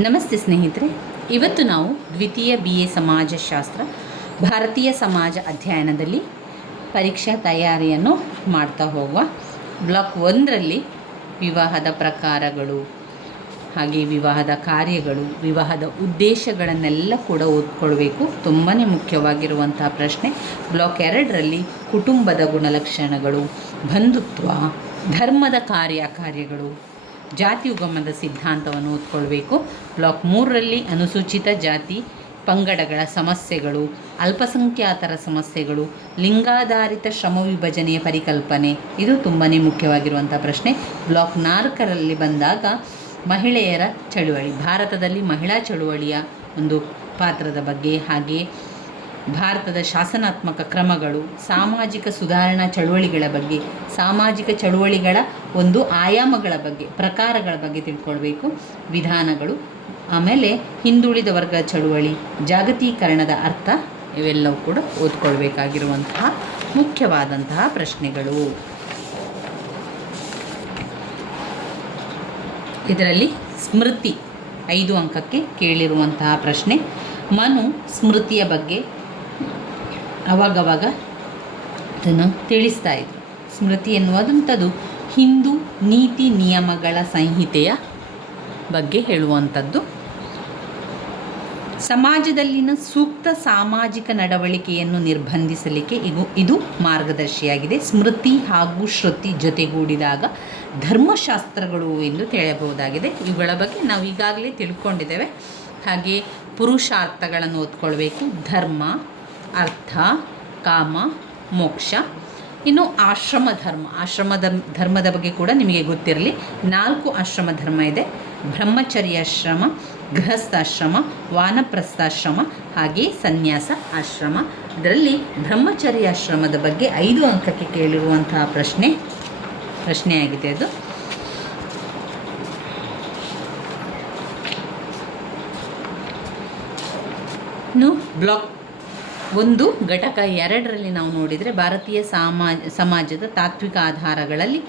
ನಮಸ್ತೆ ಸ್ನೇಹಿತರೆ, ಇವತ್ತು ನಾವು ದ್ವಿತೀಯ BA ಸಮಾಜಶಾಸ್ತ್ರ ಭಾರತೀಯ ಸಮಾಜ ಅಧ್ಯಯನದಲ್ಲಿ ಪರೀಕ್ಷಾ ತಯಾರಿಯನ್ನು ಮಾಡ್ತಾ ಹೋಗುವ. ಬ್ಲಾಕ್ 1ರಲ್ಲಿ ವಿವಾಹದ ಪ್ರಕಾರಗಳು, ಹಾಗೆ ವಿವಾಹದ ಕಾರ್ಯಗಳು, ವಿವಾಹದ ಉದ್ದೇಶಗಳನ್ನೆಲ್ಲ ಕೂಡ ಓದ್ಕೊಳ್ಬೇಕು. ತುಂಬಾ ಮುಖ್ಯವಾಗಿರುವಂತಹ ಪ್ರಶ್ನೆ. ಬ್ಲಾಕ್ 2ರಲ್ಲಿ ಕುಟುಂಬದ ಗುಣಲಕ್ಷಣಗಳು, ಬಂಧುತ್ವ, ಧರ್ಮದ ಕಾರ್ಯಗಳು, ಜಾತಿ ಉಗಮದ ಸಿದ್ಧಾಂತವನ್ನು ಓದ್ಕೊಳ್ಬೇಕು. ಬ್ಲಾಕ್ 3ರಲ್ಲಿ ಅನುಸೂಚಿತ ಜಾತಿ ಪಂಗಡಗಳ ಸಮಸ್ಯೆಗಳು, ಅಲ್ಪಸಂಖ್ಯಾತರ ಸಮಸ್ಯೆಗಳು, ಲಿಂಗಾಧಾರಿತ ಶ್ರಮ ವಿಭಜನೆಯ ಪರಿಕಲ್ಪನೆ, ಇದು ತುಂಬಾ ಮುಖ್ಯವಾಗಿರುವಂಥ ಪ್ರಶ್ನೆ. ಬ್ಲಾಕ್ 4ರಲ್ಲಿ ಬಂದಾಗ ಮಹಿಳೆಯರ ಚಳುವಳಿ, ಭಾರತದಲ್ಲಿ ಮಹಿಳಾ ಚಳುವಳಿಯ ಒಂದು ಪಾತ್ರದ ಬಗ್ಗೆ, ಹಾಗೆ ಭಾರತದ ಶಾಸನಾತ್ಮಕ ಕ್ರಮಗಳು, ಸಾಮಾಜಿಕ ಸುಧಾರಣಾ ಚಳುವಳಿಗಳ ಬಗ್ಗೆ, ಸಾಮಾಜಿಕ ಚಳುವಳಿಗಳ ಒಂದು ಆಯಾಮಗಳ ಬಗ್ಗೆ, ಪ್ರಕಾರಗಳ ಬಗ್ಗೆ ತಿಳ್ಕೊಳ್ಬೇಕು, ವಿಧಾನಗಳು, ಆಮೇಲೆ ಹಿಂದುಳಿದ ವರ್ಗ ಚಳುವಳಿ, ಜಾಗತೀಕರಣದ ಅರ್ಥ, ಇವೆಲ್ಲವೂ ಕೂಡ ಓದ್ಕೊಳ್ಬೇಕಾಗಿರುವಂತಹ ಮುಖ್ಯವಾದಂತಹ ಪ್ರಶ್ನೆಗಳು. ಇದರಲ್ಲಿ ಸ್ಮೃತಿ 5 ಅಂಕಕ್ಕೆ ಕೇಳಿರುವಂತಹ ಪ್ರಶ್ನೆ. ಮನು ಸ್ಮೃತಿಯ ಬಗ್ಗೆ ಅವಾಗವಾಗ ಅದನ್ನು ತಿಳಿಸ್ತಾ ಇದ್ರು. ಸ್ಮೃತಿ ಎನ್ನುವಂಥದ್ದು ಹಿಂದೂ ನೀತಿ ನಿಯಮಗಳ ಸಂಹಿತೆಯ ಬಗ್ಗೆ ಹೇಳುವಂಥದ್ದು. ಸಮಾಜದಲ್ಲಿನ ಸೂಕ್ತ ಸಾಮಾಜಿಕ ನಡವಳಿಕೆಯನ್ನು ನಿರ್ಬಂಧಿಸಲಿಕ್ಕೆ ಇದು ಮಾರ್ಗದರ್ಶಿಯಾಗಿದೆ. ಸ್ಮೃತಿ ಹಾಗೂ ಶ್ರುತಿ ಜೊತೆಗೂಡಿದಾಗ ಧರ್ಮಶಾಸ್ತ್ರಗಳು ಎಂದು ತಿಳಿಯಬಹುದಾಗಿದೆ. ಇವುಗಳ ಬಗ್ಗೆ ನಾವು ಈಗಾಗಲೇ ತಿಳ್ಕೊಂಡಿದ್ದೇವೆ. ಹಾಗೆ ಪುರುಷಾರ್ಥಗಳನ್ನು ಓದ್ಕೊಳ್ಬೇಕು. ಧರ್ಮ, ಅರ್ಥ, ಕಾಮ, ಮೋಕ್ಷ. ಇನ್ನು ಆಶ್ರಮ ಧರ್ಮದ ಬಗ್ಗೆ ಕೂಡ ನಿಮಗೆ ಗೊತ್ತಿರಲಿ. 4 ಆಶ್ರಮ ಧರ್ಮ ಇದೆ. ಬ್ರಹ್ಮಚರ್ಯಾಶ್ರಮ, ಗೃಹಸ್ಥಾಶ್ರಮ, ವಾನಪ್ರಸ್ಥಾಶ್ರಮ, ಹಾಗೆ ಸನ್ಯಾಸ ಆಶ್ರಮ. ಇದರಲ್ಲಿ ಬ್ರಹ್ಮಚರ್ಯಾಶ್ರಮದ ಬಗ್ಗೆ 5 ಅಂಕಕ್ಕೆ ಕೇಳಿರುವಂತಹ ಪ್ರಶ್ನೆಯಾಗಿದೆ ಅದು. ಇನ್ನು ಬ್ಲಾಕ್ 1 ಘಟಕ 2ರಲ್ಲಿ ನಾವು ನೋಡಿದರೆ ಭಾರತೀಯ ಸಮಾಜದ ತಾತ್ವಿಕ ಆಧಾರಗಳಲ್ಲಿ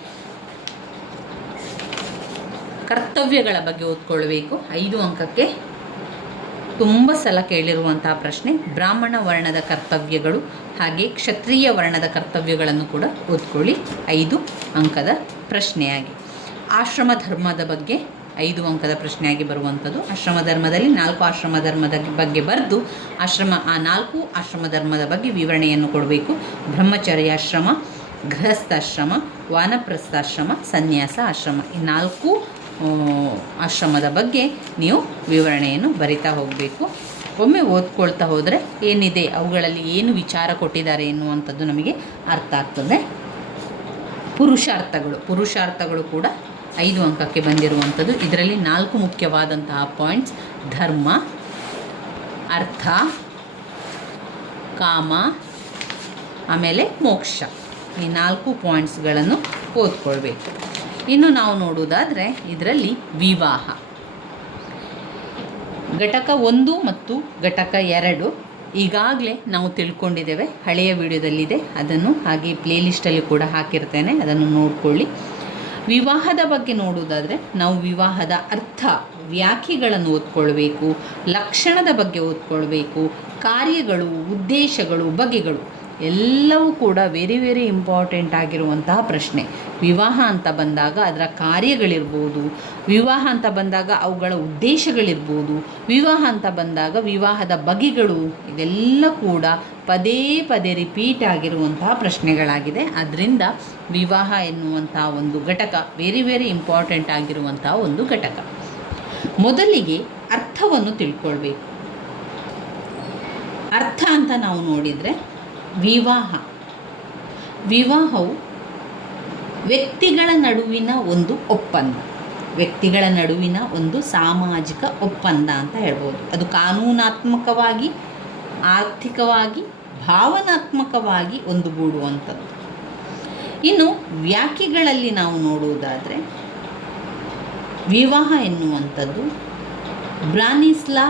ಕರ್ತವ್ಯಗಳ ಬಗ್ಗೆ ಓದ್ಕೊಳ್ಬೇಕು. 5 ಅಂಕಕ್ಕೆ ತುಂಬ ಸಲ ಕೇಳಿರುವಂತಹ ಪ್ರಶ್ನೆ. ಬ್ರಾಹ್ಮಣ ವರ್ಣದ ಕರ್ತವ್ಯಗಳು ಹಾಗೆ ಕ್ಷತ್ರಿಯ ವರ್ಣದ ಕರ್ತವ್ಯಗಳನ್ನು ಕೂಡ ಓದ್ಕೊಳ್ಳಿ. 5 ಅಂಕದ ಪ್ರಶ್ನೆಯಾಗಿ. ಆಶ್ರಮ ಧರ್ಮದ ಬಗ್ಗೆ 5 ಅಂಕದ ಪ್ರಶ್ನೆಯಾಗಿ ಬರುವಂಥದ್ದು. ಆಶ್ರಮ ಧರ್ಮದಲ್ಲಿ 4 ಆಶ್ರಮ ಧರ್ಮದ ಬಗ್ಗೆ ಬರೆದು ಆ 4 ಆಶ್ರಮ ಧರ್ಮದ ಬಗ್ಗೆ ವಿವರಣೆಯನ್ನು ಕೊಡಬೇಕು. ಬ್ರಹ್ಮಚರ್ಯಾಶ್ರಮ, ಗೃಹಸ್ಥಾಶ್ರಮ, ವಾನಪ್ರಸ್ಥಾಶ್ರಮ, ಸನ್ಯಾಸ ಆಶ್ರಮ, ಈ 4 ಆಶ್ರಮದ ಬಗ್ಗೆ ನೀವು ವಿವರಣೆಯನ್ನು ಬರಿತಾ ಹೋಗಬೇಕು. ಒಮ್ಮೆ ಓದ್ಕೊಳ್ತಾ ಹೋದರೆ ಏನಿದೆ, ಅವುಗಳಲ್ಲಿ ಏನು ವಿಚಾರ ಕೊಟ್ಟಿದ್ದಾರೆ ಎನ್ನುವಂಥದ್ದು ನಮಗೆ ಅರ್ಥ ಆಗ್ತದೆ. ಪುರುಷಾರ್ಥಗಳು ಕೂಡ 5 ಅಂಕಕ್ಕೆ ಬಂದಿರುವಂಥದ್ದು. ಇದರಲ್ಲಿ 4 ಮುಖ್ಯವಾದಂತಹ ಪಾಯಿಂಟ್ಸ್: ಧರ್ಮ, ಅರ್ಥ, ಕಾಮ, ಆಮೇಲೆ ಮೋಕ್ಷ. ಈ 4 ಪಾಯಿಂಟ್ಸ್ಗಳನ್ನು ಓದ್ಕೊಳ್ಬೇಕು. ಇನ್ನು ನಾವು ನೋಡುವುದಾದರೆ ಇದರಲ್ಲಿ ವಿವಾಹ ಘಟಕ 1 ಮತ್ತು ಘಟಕ 2 ಈಗಾಗಲೇ ನಾವು ತಿಳ್ಕೊಂಡಿದ್ದೇವೆ. ಹಳೆಯ ವಿಡಿಯೋದಲ್ಲಿದೆ, ಅದನ್ನು ಹಾಗೆ ಪ್ಲೇಲಿಸ್ಟಲ್ಲಿ ಕೂಡ ಹಾಕಿರ್ತೇನೆ, ಅದನ್ನು ನೋಡಿಕೊಳ್ಳಿ. ವಿವಾಹದ ಬಗ್ಗೆ ನೋಡುವುದಾದರೆ ನಾವು ವಿವಾಹದ ಅರ್ಥ, ವ್ಯಾಖ್ಯೆಗಳನ್ನು ಓದ್ಕೊಳ್ಬೇಕು, ಲಕ್ಷಣದ ಬಗ್ಗೆ ಓದ್ಕೊಳ್ಬೇಕು, ಕಾರ್ಯಗಳು, ಉದ್ದೇಶಗಳು, ಬಗೆಗಳು ಎಲ್ಲವೂ ಕೂಡ ವೆರಿ ಇಂಪಾರ್ಟೆಂಟ್ ಆಗಿರುವಂತಹ ಪ್ರಶ್ನೆ. ವಿವಾಹ ಅಂತ ಬಂದಾಗ ಅದರ ಕಾರ್ಯಗಳಿರ್ಬೋದು, ವಿವಾಹ ಅಂತ ಬಂದಾಗ ಅವುಗಳ ಉದ್ದೇಶಗಳಿರ್ಬೋದು, ವಿವಾಹ ಅಂತ ಬಂದಾಗ ವಿವಾಹದ ಬಗೆಗಳು, ಇದೆಲ್ಲ ಕೂಡ ಪದೇ ರಿಪೀಟ್ ಆಗಿರುವಂತಹ ಪ್ರಶ್ನೆಗಳಾಗಿದೆ. ಅದರಿಂದ ವಿವಾಹ ಎನ್ನುವಂಥ ಒಂದು ಘಟಕ ವೆರಿ ಇಂಪಾರ್ಟೆಂಟ್ ಆಗಿರುವಂತಹ ಒಂದು ಘಟಕ. ಮೊದಲಿಗೆ ಅರ್ಥವನ್ನು ತಿಳ್ಕೊಳ್ಬೇಕು. ಅರ್ಥ ಅಂತ ನಾವು ನೋಡಿದರೆ ವಿವಾಹವು ವ್ಯಕ್ತಿಗಳ ನಡುವಿನ ಒಂದು ಒಪ್ಪಂದ, ವ್ಯಕ್ತಿಗಳ ನಡುವಿನ ಒಂದು ಸಾಮಾಜಿಕ ಒಪ್ಪಂದ ಅಂತ ಹೇಳ್ಬೋದು. ಅದು ಕಾನೂನಾತ್ಮಕವಾಗಿ, ಆರ್ಥಿಕವಾಗಿ, ಭಾವನಾತ್ಮಕವಾಗಿ ಒಂದುಗೂಡುವಂಥದ್ದು. ಇನ್ನು ವ್ಯಾಖ್ಯೆಗಳಲ್ಲಿ ನಾವು ನೋಡುವುದಾದರೆ ವಿವಾಹ ಎನ್ನುವಂಥದ್ದು ಬ್ರಾನಿಸ್ಲಾ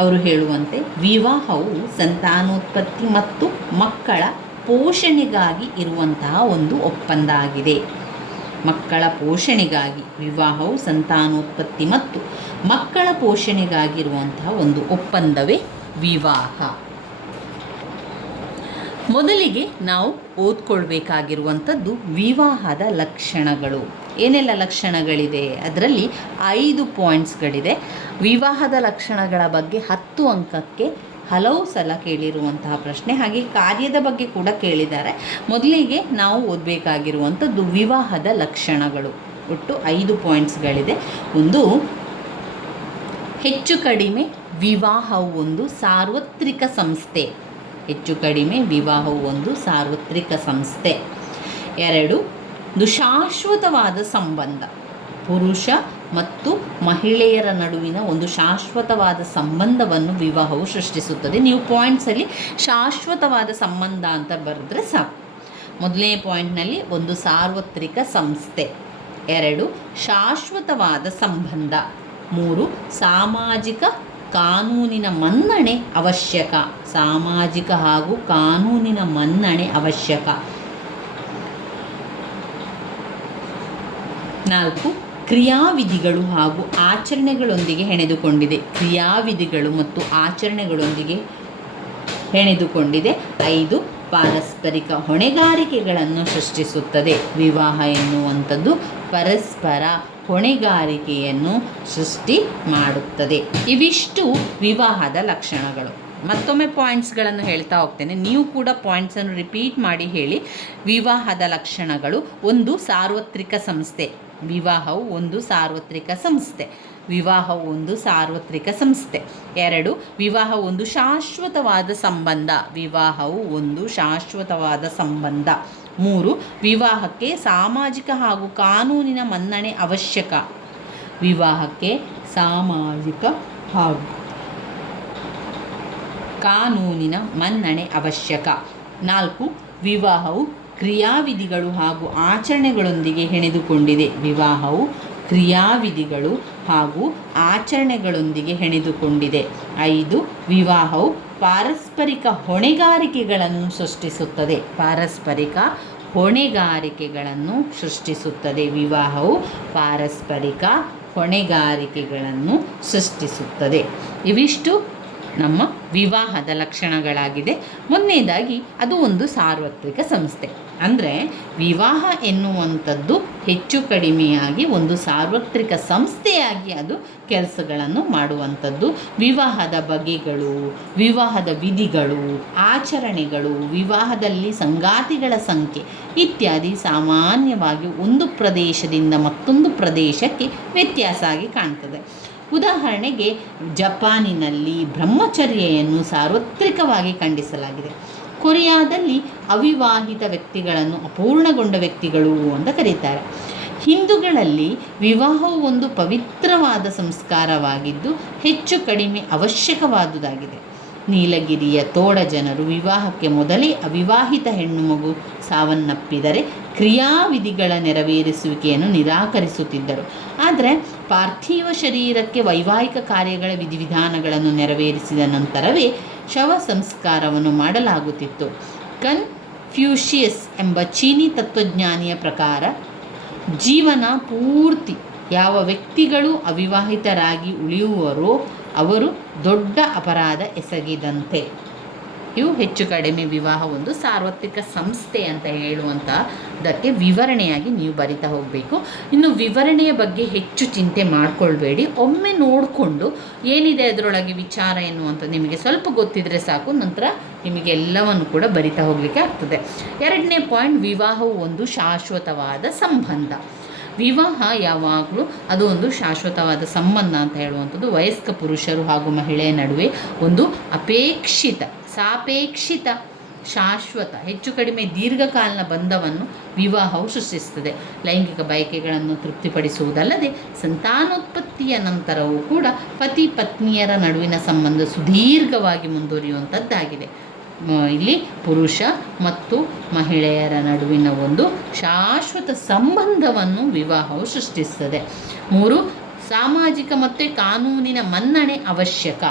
ಅವರು ಹೇಳುವಂತೆ ವಿವಾಹವು ಸಂತಾನೋತ್ಪತ್ತಿ ಮತ್ತು ಮಕ್ಕಳ ಪೋಷಣೆಗಾಗಿ ಇರುವಂತಹ ಒಂದು ಒಪ್ಪಂದ ಆಗಿದೆ. ಮಕ್ಕಳ ಪೋಷಣೆಗಾಗಿ ವಿವಾಹವು ಸಂತಾನೋತ್ಪತ್ತಿ ಮತ್ತು ಮಕ್ಕಳ ಪೋಷಣೆಗಾಗಿರುವಂತಹ ಒಂದು ಒಪ್ಪಂದವೇ ವಿವಾಹ. ಮೊದಲಿಗೆ ನಾವು ಓದ್ಕೊಳ್ಬೇಕಾಗಿರುವಂಥದ್ದು ವಿವಾಹದ ಲಕ್ಷಣಗಳು. ಏನೆಲ್ಲ ಲಕ್ಷಣಗಳಿದೆ? ಅದರಲ್ಲಿ 5 ಪಾಯಿಂಟ್ಸ್ಗಳಿದೆ. ವಿವಾಹದ ಲಕ್ಷಣಗಳ ಬಗ್ಗೆ 10 ಅಂಕಕ್ಕೆ ಹಲವು ಸಲ ಕೇಳಿರುವಂತಹ ಪ್ರಶ್ನೆ, ಹಾಗೆ ಕಾರ್ಯದ ಬಗ್ಗೆ ಕೂಡ ಕೇಳಿದ್ದಾರೆ. ಮೊದಲಿಗೆ ನಾವು ಓದಬೇಕಾಗಿರುವಂಥದ್ದು ವಿವಾಹದ ಲಕ್ಷಣಗಳು. ಒಟ್ಟು 5 ಪಾಯಿಂಟ್ಸ್ಗಳಿದೆ. ಒಂದು, ಹೆಚ್ಚು ಕಡಿಮೆ ವಿವಾಹವು ಒಂದು ಸಾರ್ವತ್ರಿಕ ಸಂಸ್ಥೆ. ಹೆಚ್ಚು ಕಡಿಮೆ ವಿವಾಹವು ಒಂದು ಸಾರ್ವತ್ರಿಕ ಸಂಸ್ಥೆ. 2, ಶಾಶ್ವತವಾದ ಸಂಬಂಧ. ಪುರುಷ ಮತ್ತು ಮಹಿಳೆಯರ ನಡುವಿನ ಒಂದು ಶಾಶ್ವತವಾದ ಸಂಬಂಧವನ್ನು ವಿವಾಹವು ಸೃಷ್ಟಿಸುತ್ತದೆ. ನೀವು ಪಾಯಿಂಟ್ಸಲ್ಲಿ ಶಾಶ್ವತವಾದ ಸಂಬಂಧ ಅಂತ ಬರೆದ್ರೆ ಸಾಕು. ಮೊದಲನೇ ಪಾಯಿಂಟ್ನಲ್ಲಿ ಒಂದು ಸಾರ್ವತ್ರಿಕ ಸಂಸ್ಥೆ. 2, ಶಾಶ್ವತವಾದ ಸಂಬಂಧ. 3, ಸಾಮಾಜಿಕ ಕಾನೂನಿನ ಮನ್ನಣೆ ಅವಶ್ಯಕ. ಸಾಮಾಜಿಕ ಹಾಗೂ ಕಾನೂನಿನ ಮನ್ನಣೆ ಅವಶ್ಯಕ. 4, ಕ್ರಿಯಾವಿಧಿಗಳು ಹಾಗೂ ಆಚರಣೆಗಳೊಂದಿಗೆ ಹೆಣೆದುಕೊಂಡಿದೆ. ಕ್ರಿಯಾವಿಧಿಗಳು ಮತ್ತು ಆಚರಣೆಗಳೊಂದಿಗೆ ಹೆಣೆದುಕೊಂಡಿದೆ. 5, ಪಾರಸ್ಪರಿಕ ಹೊಣೆಗಾರಿಕೆಗಳನ್ನು ಸೃಷ್ಟಿಸುತ್ತದೆ. ವಿವಾಹ ಎನ್ನುವಂಥದ್ದು ಪರಸ್ಪರ ಹೊಣೆಗಾರಿಕೆಯನ್ನು ಸೃಷ್ಟಿ ಮಾಡುತ್ತದೆ. ಇವಿಷ್ಟು ವಿವಾಹದ ಲಕ್ಷಣಗಳು. ಮತ್ತೊಮ್ಮೆ ಪಾಯಿಂಟ್ಸ್ಗಳನ್ನು ಹೇಳ್ತಾ ಹೋಗ್ತೇನೆ, ನೀವು ಕೂಡ ಪಾಯಿಂಟ್ಸನ್ನು ರಿಪೀಟ್ ಮಾಡಿ ಹೇಳಿ. ವಿವಾಹದ ಲಕ್ಷಣಗಳು: 1, ಸಾರ್ವತ್ರಿಕ ಸಂಸ್ಥೆ. ವಿವಾಹವು ಒಂದು ಸಾರ್ವತ್ರಿಕ ಸಂಸ್ಥೆ. ವಿವಾಹವು ಒಂದು ಸಾರ್ವತ್ರಿಕ ಸಂಸ್ಥೆ. 2, ವಿವಾಹ ಒಂದು ಶಾಶ್ವತವಾದ ಸಂಬಂಧ. ವಿವಾಹವು ಒಂದು ಶಾಶ್ವತವಾದ ಸಂಬಂಧ. 3, ವಿವಾಹಕ್ಕೆ ಸಾಮಾಜಿಕ ಹಾಗೂ ಕಾನೂನಿನ ಮನ್ನಣೆ ಅವಶ್ಯಕ. ವಿವಾಹಕ್ಕೆ ಸಾಮಾಜಿಕ ಹಾಗೂ ಕಾನೂನಿನ ಮನ್ನಣೆ ಅವಶ್ಯಕ. 4, ವಿವಾಹವು ಕ್ರಿಯಾವಿಧಿಗಳು ಹಾಗೂ ಆಚರಣೆಗಳೊಂದಿಗೆ ಹೆಣೆದುಕೊಂಡಿದೆ. ವಿವಾಹವು ಕ್ರಿಯಾವಿಧಿಗಳು ಹಾಗೂ ಆಚರಣೆಗಳೊಂದಿಗೆ ಹೆಣೆದುಕೊಂಡಿದೆ. 5, ವಿವಾಹವು ಪಾರಸ್ಪರಿಕ ಹೊಣೆಗಾರಿಕೆಗಳನ್ನು ಸೃಷ್ಟಿಸುತ್ತದೆ. ಪಾರಸ್ಪರಿಕ ಹೊಣೆಗಾರಿಕೆಗಳನ್ನು ಸೃಷ್ಟಿಸುತ್ತದೆ. ವಿವಾಹವು ಪಾರಸ್ಪರಿಕ ಹೊಣೆಗಾರಿಕೆಗಳನ್ನು ಸೃಷ್ಟಿಸುತ್ತದೆ. ಇವಿಷ್ಟು ನಮ್ಮ ವಿವಾಹದ ಲಕ್ಷಣಗಳಾಗಿದೆ. ಮೊದಲನೇದಾಗಿ ಅದು ಒಂದು ಸಾರ್ವತ್ರಿಕ ಸಂಸ್ಥೆ. ಅಂದರೆ ವಿವಾಹ ಎನ್ನುವಂಥದ್ದು ಹೆಚ್ಚು ಕಡಿಮೆಯಾಗಿ ಒಂದು ಸಾರ್ವತ್ರಿಕ ಸಂಸ್ಥೆಯಾಗಿ ಅದು ಕೆಲಸಗಳನ್ನು ಮಾಡುವಂಥದ್ದು. ವಿವಾಹದ ಬಗೆಗಳು, ವಿವಾಹದ ವಿಧಿಗಳು, ಆಚರಣೆಗಳು, ವಿವಾಹದಲ್ಲಿ ಸಂಗಾತಿಗಳ ಸಂಖ್ಯೆ ಇತ್ಯಾದಿ ಸಾಮಾನ್ಯವಾಗಿ ಒಂದು ಪ್ರದೇಶದಿಂದ ಮತ್ತೊಂದು ಪ್ರದೇಶಕ್ಕೆ ವ್ಯತ್ಯಾಸ ಆಗಿ ಕಾಣ್ತದೆ. ಉದಾಹರಣೆಗೆ, ಜಪಾನಿನಲ್ಲಿ ಬ್ರಹ್ಮಚರ್ಯೆಯನ್ನು ಸಾರ್ವತ್ರಿಕವಾಗಿ ಖಂಡಿಸಲಾಗಿದೆ. ಕೊರಿಯಾದಲ್ಲಿ ಅವಿವಾಹಿತ ವ್ಯಕ್ತಿಗಳನ್ನು ಅಪೂರ್ಣಗೊಂಡ ವ್ಯಕ್ತಿಗಳು ಅಂತ ಕರೀತಾರೆ. ಹಿಂದೂಗಳಲ್ಲಿ ವಿವಾಹವು ಒಂದು ಪವಿತ್ರವಾದ ಸಂಸ್ಕಾರವಾಗಿದ್ದು ಹೆಚ್ಚು ಕಡಿಮೆ ಅವಶ್ಯಕವಾದುದಾಗಿದೆ. ನೀಲಗಿರಿಯ ತೋಡ ಜನರು ವಿವಾಹಕ್ಕೆ ಮೊದಲೇ ಅವಿವಾಹಿತ ಹೆಣ್ಣು ಮಗು ಸಾವನ್ನಪ್ಪಿದರೆ ಕ್ರಿಯಾವಿಧಿಗಳ ನೆರವೇರಿಸುವಿಕೆಯನ್ನು ನಿರಾಕರಿಸುತ್ತಿದ್ದರು. ಆದರೆ ಪಾರ್ಥಿವ ಶರೀರಕ್ಕೆ ವೈವಾಹಿಕ ಕಾರ್ಯಗಳ ವಿಧಿವಿಧಾನಗಳನ್ನು ನೆರವೇರಿಸಿದ ನಂತರವೇ ಶವ ಸಂಸ್ಕಾರವನ್ನು ಮಾಡಲಾಗುತ್ತಿತ್ತು. ಕನ್ಫ್ಯೂಷಿಯಸ್ ಎಂಬ ಚೀನಿ ತತ್ವಜ್ಞಾನಿಯ ಪ್ರಕಾರ ಜೀವನ ಪೂರ್ತಿ ಯಾವ ವ್ಯಕ್ತಿಗಳು ಅವಿವಾಹಿತರಾಗಿ ಉಳಿಯುವರೋ ಅವರು ದೊಡ್ಡ ಅಪರಾಧ ಎಸಗಿದಂತೆ. ಇವು ಹೆಚ್ಚು ಕಡಿಮೆ ವಿವಾಹ ಒಂದು ಸಾರ್ವತ್ರಿಕ ಸಂಸ್ಥೆ ಅಂತ ಹೇಳುವಂಥದ್ದಕ್ಕೆ ವಿವರಣೆಯಾಗಿ ನೀವು ಬರಿತಾ ಹೋಗಬೇಕು. ಇನ್ನು ವಿವರಣೆಯ ಬಗ್ಗೆ ಹೆಚ್ಚು ಚಿಂತೆ ಮಾಡಿಕೊಳ್ಬೇಡಿ. ಒಮ್ಮೆ ನೋಡಿಕೊಂಡು ಏನಿದೆ ಅದರೊಳಗೆ ವಿಚಾರ ಎನ್ನುವಂಥದ್ದು ನಿಮಗೆ ಸ್ವಲ್ಪ ಗೊತ್ತಿದ್ದರೆ ಸಾಕು. ನಂತರ ನಿಮಗೆ ಎಲ್ಲವನ್ನು ಕೂಡ ಬರಿತಾ ಹೋಗಲಿಕ್ಕೆ ಆಗ್ತದೆ. 2ನೇ ಪಾಯಿಂಟ್, ವಿವಾಹವು ಒಂದು ಶಾಶ್ವತವಾದ ಸಂಬಂಧ. ವಿವಾಹ ಯಾವಾಗಲೂ ಅದು ಒಂದು ಶಾಶ್ವತವಾದ ಸಂಬಂಧ ಅಂತ ಹೇಳುವಂಥದ್ದು ವಯಸ್ಕ ಪುರುಷರು ಹಾಗೂ ಮಹಿಳೆಯ ನಡುವೆ ಒಂದು ಅಪೇಕ್ಷಿತ, ಸಾಪೇಕ್ಷಿತ, ಶಾಶ್ವತ, ಹೆಚ್ಚು ಕಡಿಮೆ ದೀರ್ಘಕಾಲದ ಬಂಧವನ್ನು ವಿವಾಹವು ಸೃಷ್ಟಿಸುತ್ತದೆ. ಲೈಂಗಿಕ ಬಯಕೆಗಳನ್ನು ತೃಪ್ತಿಪಡಿಸುವುದಲ್ಲದೆ ಸಂತಾನೋತ್ಪತ್ತಿಯ ನಂತರವೂ ಕೂಡ ಪತಿ ಪತ್ನಿಯರ ನಡುವಿನ ಸಂಬಂಧ ಸುದೀರ್ಘವಾಗಿ ಮುಂದುವರಿಯುವಂಥದ್ದಾಗಿದೆ. ಇಲ್ಲಿ ಪುರುಷ ಮತ್ತು ಮಹಿಳೆಯರ ನಡುವಿನ ಒಂದು ಶಾಶ್ವತ ಸಂಬಂಧವನ್ನು ವಿವಾಹವು ಸೃಷ್ಟಿಸುತ್ತದೆ. 3, ಸಾಮಾಜಿಕ ಮತ್ತು ಕಾನೂನಿನ ಮನ್ನಣೆ ಅವಶ್ಯಕ.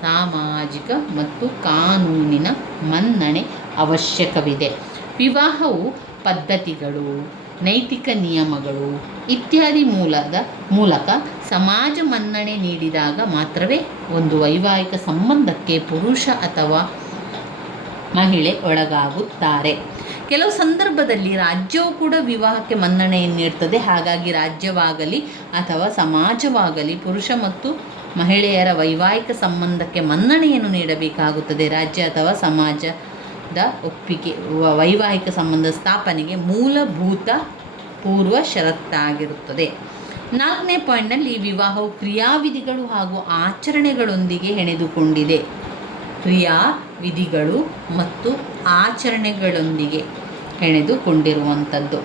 ಸಾಮಾಜಿಕ ಮತ್ತು ಕಾನೂನಿನ ಮನ್ನಣೆ ಅವಶ್ಯಕವಿದೆ. ವಿವಾಹವು ಪದ್ಧತಿಗಳು, ನೈತಿಕ ನಿಯಮಗಳು, ಇತ್ಯಾದಿ ಮೂಲಕ ಸಮಾಜ ಮನ್ನಣೆ ನೀಡಿದಾಗ ಮಾತ್ರವೇ ಒಂದು ವೈವಾಹಿಕ ಸಂಬಂಧಕ್ಕೆ ಪುರುಷ ಅಥವಾ ಮಹಿಳೆ ಒಳಗಾಗುತ್ತಾರೆ. ಕೆಲವು ಸಂದರ್ಭದಲ್ಲಿ ರಾಜ್ಯವು ಕೂಡ ವಿವಾಹಕ್ಕೆ ಮನ್ನಣೆಯನ್ನು ನೀಡ್ತದೆ. ಹಾಗಾಗಿ ರಾಜ್ಯವಾಗಲಿ ಅಥವಾ ಸಮಾಜವಾಗಲಿ ಪುರುಷ ಮತ್ತು ಮಹಿಳೆಯರ ವೈವಾಹಿಕ ಸಂಬಂಧಕ್ಕೆ ಮನ್ನಣೆಯನ್ನು ನೀಡಬೇಕಾಗುತ್ತದೆ. ರಾಜ್ಯ ಅಥವಾ ಸಮಾಜದ ಒಪ್ಪಿಗೆ ವೈವಾಹಿಕ ಸಂಬಂಧ ಸ್ಥಾಪನೆಗೆ ಮೂಲಭೂತ ಪೂರ್ವ ಷರತ್ತಾಗಿರುತ್ತದೆ. 4ನೇ ಪಾಯಿಂಟ್ನಲ್ಲಿ ವಿವಾಹವು ಕ್ರಿಯಾವಿಧಿಗಳು ಹಾಗೂ ಆಚರಣೆಗಳೊಂದಿಗೆ ಹೆಣೆದುಕೊಂಡಿದೆ. ಕ್ರಿಯಾವಿಧಿಗಳು ಮತ್ತು ಆಚರಣೆಗಳೊಂದಿಗೆ ಹೆಣೆದುಕೊಂಡಿರುವಂಥದ್ದು.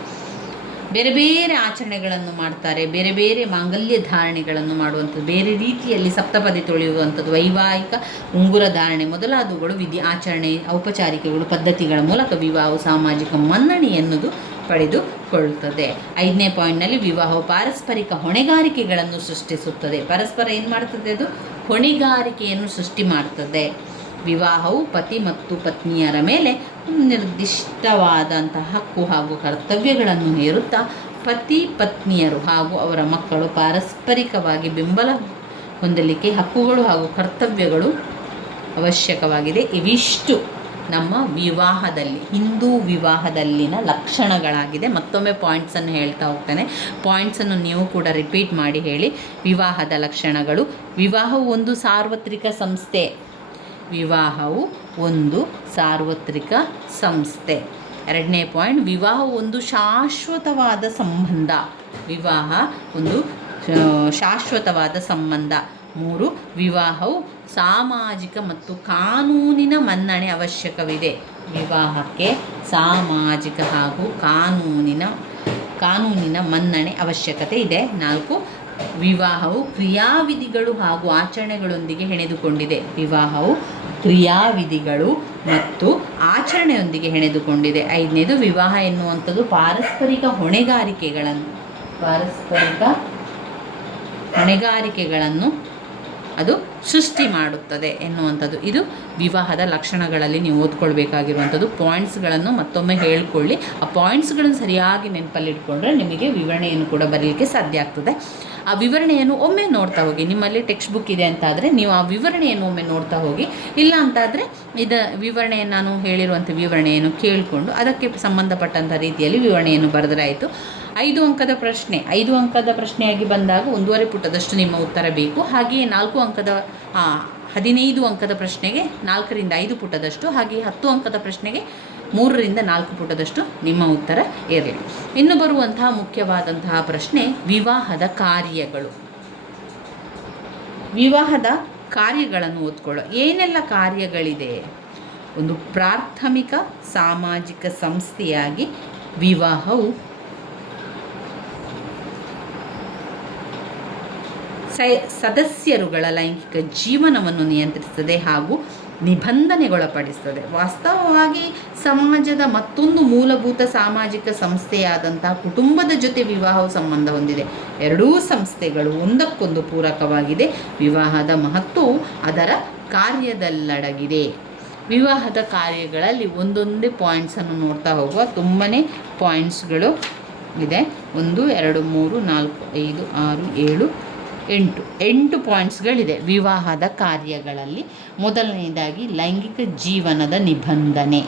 ಬೇರೆ ಬೇರೆ ಆಚರಣೆಗಳನ್ನು ಮಾಡ್ತಾರೆ, ಬೇರೆ ಬೇರೆ ಮಾಂಗಲ್ಯ ಧಾರಣೆಗಳನ್ನು ಮಾಡುವಂಥದ್ದು, ಬೇರೆ ರೀತಿಯಲ್ಲಿ ಸಪ್ತಪದಿ ತೊಳೆಯುವಂಥದ್ದು, ವೈವಾಹಿಕ ಉಂಗುರ ಧಾರಣೆ ಮೊದಲಾದವುಗಳು ಆಚರಣೆ ಔಪಚಾರಿಕೆಗಳು ಪದ್ಧತಿಗಳ ಮೂಲಕ ವಿವಾಹವು ಸಾಮಾಜಿಕ ಮನ್ನಣೆ ಎನ್ನುವುದು ಪಡೆದುಕೊಳ್ಳುತ್ತದೆ. 5ನೇ ಪಾಯಿಂಟ್ನಲ್ಲಿ ವಿವಾಹವು ಪಾರಸ್ಪರಿಕ ಹೊಣೆಗಾರಿಕೆಗಳನ್ನು ಸೃಷ್ಟಿಸುತ್ತದೆ. ಪರಸ್ಪರ ಏನು ಮಾಡ್ತದೆ? ಅದು ಹೊಣೆಗಾರಿಕೆಯನ್ನು ಸೃಷ್ಟಿ ಮಾಡ್ತದೆ. ವಿವಾಹವು ಪತಿ ಮತ್ತು ಪತ್ನಿಯರ ಮೇಲೆ ನಿರ್ದಿಷ್ಟವಾದಂತಹ ಹಕ್ಕು ಹಾಗೂ ಕರ್ತವ್ಯಗಳನ್ನು ಹೇರುತ್ತಾ ಪತಿ ಪತ್ನಿಯರು ಹಾಗೂ ಅವರ ಮಕ್ಕಳು ಪಾರಸ್ಪರಿಕವಾಗಿ ಬೆಂಬಲ ಹೊಂದಲಿಕ್ಕೆ ಹಕ್ಕುಗಳು ಹಾಗೂ ಕರ್ತವ್ಯಗಳು ಅವಶ್ಯಕವಾಗಿದೆ. ಇವಿಷ್ಟು ನಮ್ಮ ವಿವಾಹದಲ್ಲಿ, ಹಿಂದೂ ವಿವಾಹದಲ್ಲಿನ ಲಕ್ಷಣಗಳಾಗಿದೆ. ಮತ್ತೊಮ್ಮೆ ಪಾಯಿಂಟ್ಸನ್ನು ಹೇಳ್ತಾ ಹೋಗ್ತಾನೆ. ಪಾಯಿಂಟ್ಸನ್ನು ನೀವು ಕೂಡ ರಿಪೀಟ್ ಮಾಡಿ ಹೇಳಿ. ವಿವಾಹದ ಲಕ್ಷಣಗಳು: ವಿವಾಹವು ಒಂದು ಸಾರ್ವತ್ರಿಕ ಸಂಸ್ಥೆ. ವಿವಾಹವು ಒಂದು ಸಾರ್ವತ್ರಿಕ ಸಂಸ್ಥೆ. 2ನೇ ಪಾಯಿಂಟ್, ವಿವಾಹವು ಒಂದು ಶಾಶ್ವತವಾದ ಸಂಬಂಧ. ವಿವಾಹ ಒಂದು ಶಾಶ್ವತವಾದ ಸಂಬಂಧ. 3, ವಿವಾಹವು ಸಾಮಾಜಿಕ ಮತ್ತು ಕಾನೂನಿನ ಮನ್ನಣೆ ಅವಶ್ಯಕವಿದೆ. ವಿವಾಹಕ್ಕೆ ಸಾಮಾಜಿಕ ಹಾಗೂ ಕಾನೂನಿನ ಮನ್ನಣೆ ಅವಶ್ಯಕತೆ ಇದೆ. 4, ವಿವಾಹವು ಕ್ರಿಯಾವಿಧಿಗಳು ಹಾಗೂ ಆಚರಣೆಗಳೊಂದಿಗೆ ಹೆಣೆದುಕೊಂಡಿದೆ. ವಿವಾಹವು ಕ್ರಿಯಾವಿಧಿಗಳು ಮತ್ತು ಆಚರಣೆಯೊಂದಿಗೆ ಹೆಣೆದುಕೊಂಡಿದೆ. 5ನೇದು, ವಿವಾಹ ಎನ್ನುವಂಥದ್ದು ಪಾರಸ್ಪರಿಕ ಹೊಣೆಗಾರಿಕೆಗಳನ್ನು ಅದು ಸೃಷ್ಟಿ ಮಾಡುತ್ತದೆ ಎನ್ನುವಂಥದ್ದು. ಇದು ವಿವಾಹದ ಲಕ್ಷಣಗಳಲ್ಲಿ ನೀವು ಓದ್ಕೊಳ್ಬೇಕಾಗಿರುವಂಥದ್ದು. ಪಾಯಿಂಟ್ಸ್ಗಳನ್ನು ಮತ್ತೊಮ್ಮೆ ಹೇಳ್ಕೊಳ್ಳಿ. ಆ ಪಾಯಿಂಟ್ಸ್ಗಳನ್ನು ಸರಿಯಾಗಿ ನೆನಪಲ್ಲಿಟ್ಕೊಂಡ್ರೆ ನಿಮಗೆ ವಿವರಣೆಯನ್ನು ಕೂಡ ಬರೀಲಿಕ್ಕೆ ಸಾಧ್ಯ ಆಗ್ತದೆ. ಆ ವಿವರಣೆಯನ್ನು ಒಮ್ಮೆ ನೋಡ್ತಾ ಹೋಗಿ. ನಿಮ್ಮಲ್ಲಿ ಟೆಕ್ಸ್ಟ್ ಬುಕ್ ಇದೆ ಅಂತಾದರೆ ನೀವು ಆ ವಿವರಣೆಯನ್ನು ಒಮ್ಮೆ ನೋಡ್ತಾ ಹೋಗಿ. ಇಲ್ಲ ಅಂತಾದರೆ ವಿವರಣೆಯನ್ನು ನಾನು ಹೇಳಿರುವಂಥ ವಿವರಣೆಯನ್ನು ಕೇಳಿಕೊಂಡು ಅದಕ್ಕೆ ಸಂಬಂಧಪಟ್ಟಂಥ ರೀತಿಯಲ್ಲಿ ವಿವರಣೆಯನ್ನು ಬರೆದರೆ ಆಯಿತು. 5 ಅಂಕದ ಪ್ರಶ್ನೆ. 5 ಅಂಕದ ಪ್ರಶ್ನೆಯಾಗಿ ಬಂದಾಗ 1.5 ಪುಟದಷ್ಟು ನಿಮ್ಮ ಉತ್ತರ ಬೇಕು. ಹಾಗೆಯೇ 15 ಅಂಕದ ಪ್ರಶ್ನೆಗೆ 4ರಿಂದ 5 ಪುಟದಷ್ಟು, ಹಾಗೆ 10 ಅಂಕದ ಪ್ರಶ್ನೆಗೆ 3ರಿಂದ 4 ಪುಟದಷ್ಟು ನಿಮ್ಮ ಉತ್ತರ ಇರಲಿ. ಇನ್ನು ಬರುವಂತಹ ಮುಖ್ಯವಾದಂತಹ ಪ್ರಶ್ನೆ ವಿವಾಹದ ಕಾರ್ಯಗಳು. ವಿವಾಹದ ಕಾರ್ಯಗಳನ್ನು ಓದ್ಕೊಳ್ಳೋ. ಏನೆಲ್ಲ ಕಾರ್ಯಗಳಿದೆ? ಒಂದು ಪ್ರಾಥಮಿಕ ಸಾಮಾಜಿಕ ಸಂಸ್ಥೆಯಾಗಿ ವಿವಾಹವು ಸದಸ್ಯರುಗಳ ಲೈಂಗಿಕ ಜೀವನವನ್ನು ನಿಯಂತ್ರಿಸುತ್ತದೆ ಹಾಗೂ ನಿಬಂಧನೆಗೊಳಪಡಿಸುತ್ತದೆ. ವಾಸ್ತವವಾಗಿ ಸಮಾಜದ ಮತ್ತೊಂದು ಮೂಲಭೂತ ಸಾಮಾಜಿಕ ಸಂಸ್ಥೆಯಾದಂತಹ ಕುಟುಂಬದ ಜೊತೆ ವಿವಾಹವು ಸಂಬಂಧ ಹೊಂದಿದೆ. ಎರಡೂ ಸಂಸ್ಥೆಗಳು ಒಂದಕ್ಕೊಂದು ಪೂರಕವಾಗಿದೆ. ವಿವಾಹದ ಮಹತ್ವವು ಅದರ ಕಾರ್ಯದಲ್ಲಡಗಿದೆ. ವಿವಾಹದ ಕಾರ್ಯಗಳಲ್ಲಿ ಒಂದೊಂದೇ ಪಾಯಿಂಟ್ಸನ್ನು ನೋಡ್ತಾ ಹೋಗುವ. ತುಂಬಾ ಪಾಯಿಂಟ್ಸ್ಗಳು ಇದೆ. 1 2 3 4 5 6 7 8 ಪಾಯಿಂಟ್ಸ್ಗಳಿದೆ ವಿವಾಹದ ಕಾರ್ಯಗಳಲ್ಲಿ. ಮೊದಲನೆಯದಾಗಿ ಲೈಂಗಿಕ ಜೀವನದ ನಿಬಂಧನೆ.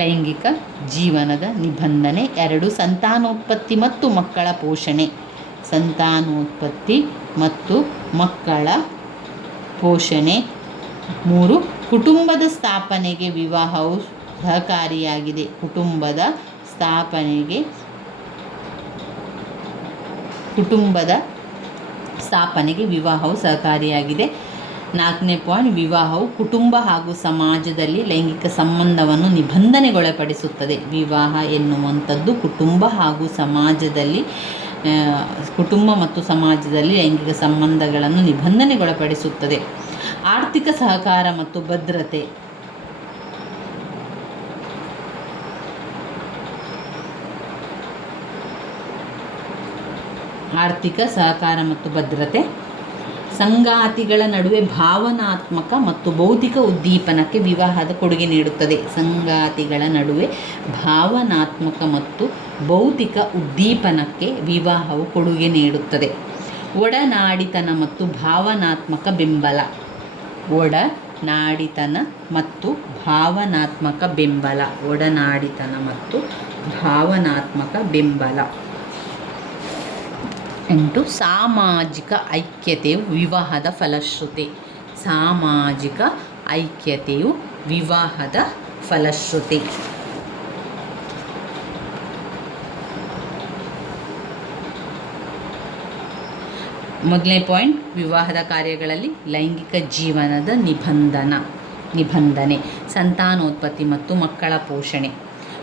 ಲೈಂಗಿಕ ಜೀವನದ ನಿಬಂಧನೆ. 2 ಸಂತಾನೋತ್ಪತ್ತಿ ಮತ್ತು ಮಕ್ಕಳ ಪೋಷಣೆ. ಸಂತಾನೋತ್ಪತ್ತಿ ಮತ್ತು ಮಕ್ಕಳ ಪೋಷಣೆ. 3 ಕುಟುಂಬದ ಸ್ಥಾಪನೆಗೆ ವಿವಾಹವು ಸಹಕಾರಿಯಾಗಿದೆ. ಕುಟುಂಬದ ಸ್ಥಾಪನೆಗೆ ವಿವಾಹವು ಸಹಕಾರಿಯಾಗಿದೆ. 4ನೇ ಪಾಯಿಂಟ್, ವಿವಾಹವು ಕುಟುಂಬ ಹಾಗೂ ಸಮಾಜದಲ್ಲಿ ಲೈಂಗಿಕ ಸಂಬಂಧವನ್ನು ನಿಬಂಧನೆಗೊಳಪಡಿಸುತ್ತದೆ. ವಿವಾಹ ಎನ್ನುವಂಥದ್ದು ಕುಟುಂಬ ಮತ್ತು ಸಮಾಜದಲ್ಲಿ ಲೈಂಗಿಕ ಸಂಬಂಧಗಳನ್ನು ನಿಬಂಧನೆಗೊಳಪಡಿಸುತ್ತದೆ. ಆರ್ಥಿಕ ಸಹಕಾರ ಮತ್ತು ಭದ್ರತೆ. ಆರ್ಥಿಕ ಸಹಕಾರ ಮತ್ತು ಭದ್ರತೆ. ಸಂಗಾತಿಗಳ ನಡುವೆ ಭಾವನಾತ್ಮಕ ಮತ್ತು ಭೌತಿಕ ಉದ್ದೀಪನಕ್ಕೆ ವಿವಾಹದ ಕೊಡುಗೆ ನೀಡುತ್ತದೆ. ಸಂಗಾತಿಗಳ ನಡುವೆ ಭಾವನಾತ್ಮಕ ಮತ್ತು ಭೌತಿಕ ಉದ್ದೀಪನಕ್ಕೆ ವಿವಾಹವು ಕೊಡುಗೆ ನೀಡುತ್ತದೆ. ಒಡನಾಡಿತನ ಮತ್ತು ಭಾವನಾತ್ಮಕ ಬೆಂಬಲ. ಒಡನಾಡಿತನ ಮತ್ತು ಭಾವನಾತ್ಮಕ ಬೆಂಬಲ. ಒಡನಾಡಿತನ ಮತ್ತು ಭಾವನಾತ್ಮಕ ಬೆಂಬಲ. 8. ಸಾಮಾಜಿಕ ಐಕ್ಯತೆಯು ವಿವಾಹದ ಫಲಶ್ರುತಿ. ಸಾಮಾಜಿಕ ಐಕ್ಯತೆಯು ವಿವಾಹದ ಫಲಶ್ರುತಿ. ಮೊದಲನೇ ಪಾಯಿಂಟ್, ವಿವಾಹದ ಕಾರ್ಯಗಳಲ್ಲಿ ಲೈಂಗಿಕ ಜೀವನದ ನಿಬಂಧನೆ, ಸಂತಾನೋತ್ಪತ್ತಿ ಮತ್ತು ಮಕ್ಕಳ ಪೋಷಣೆ.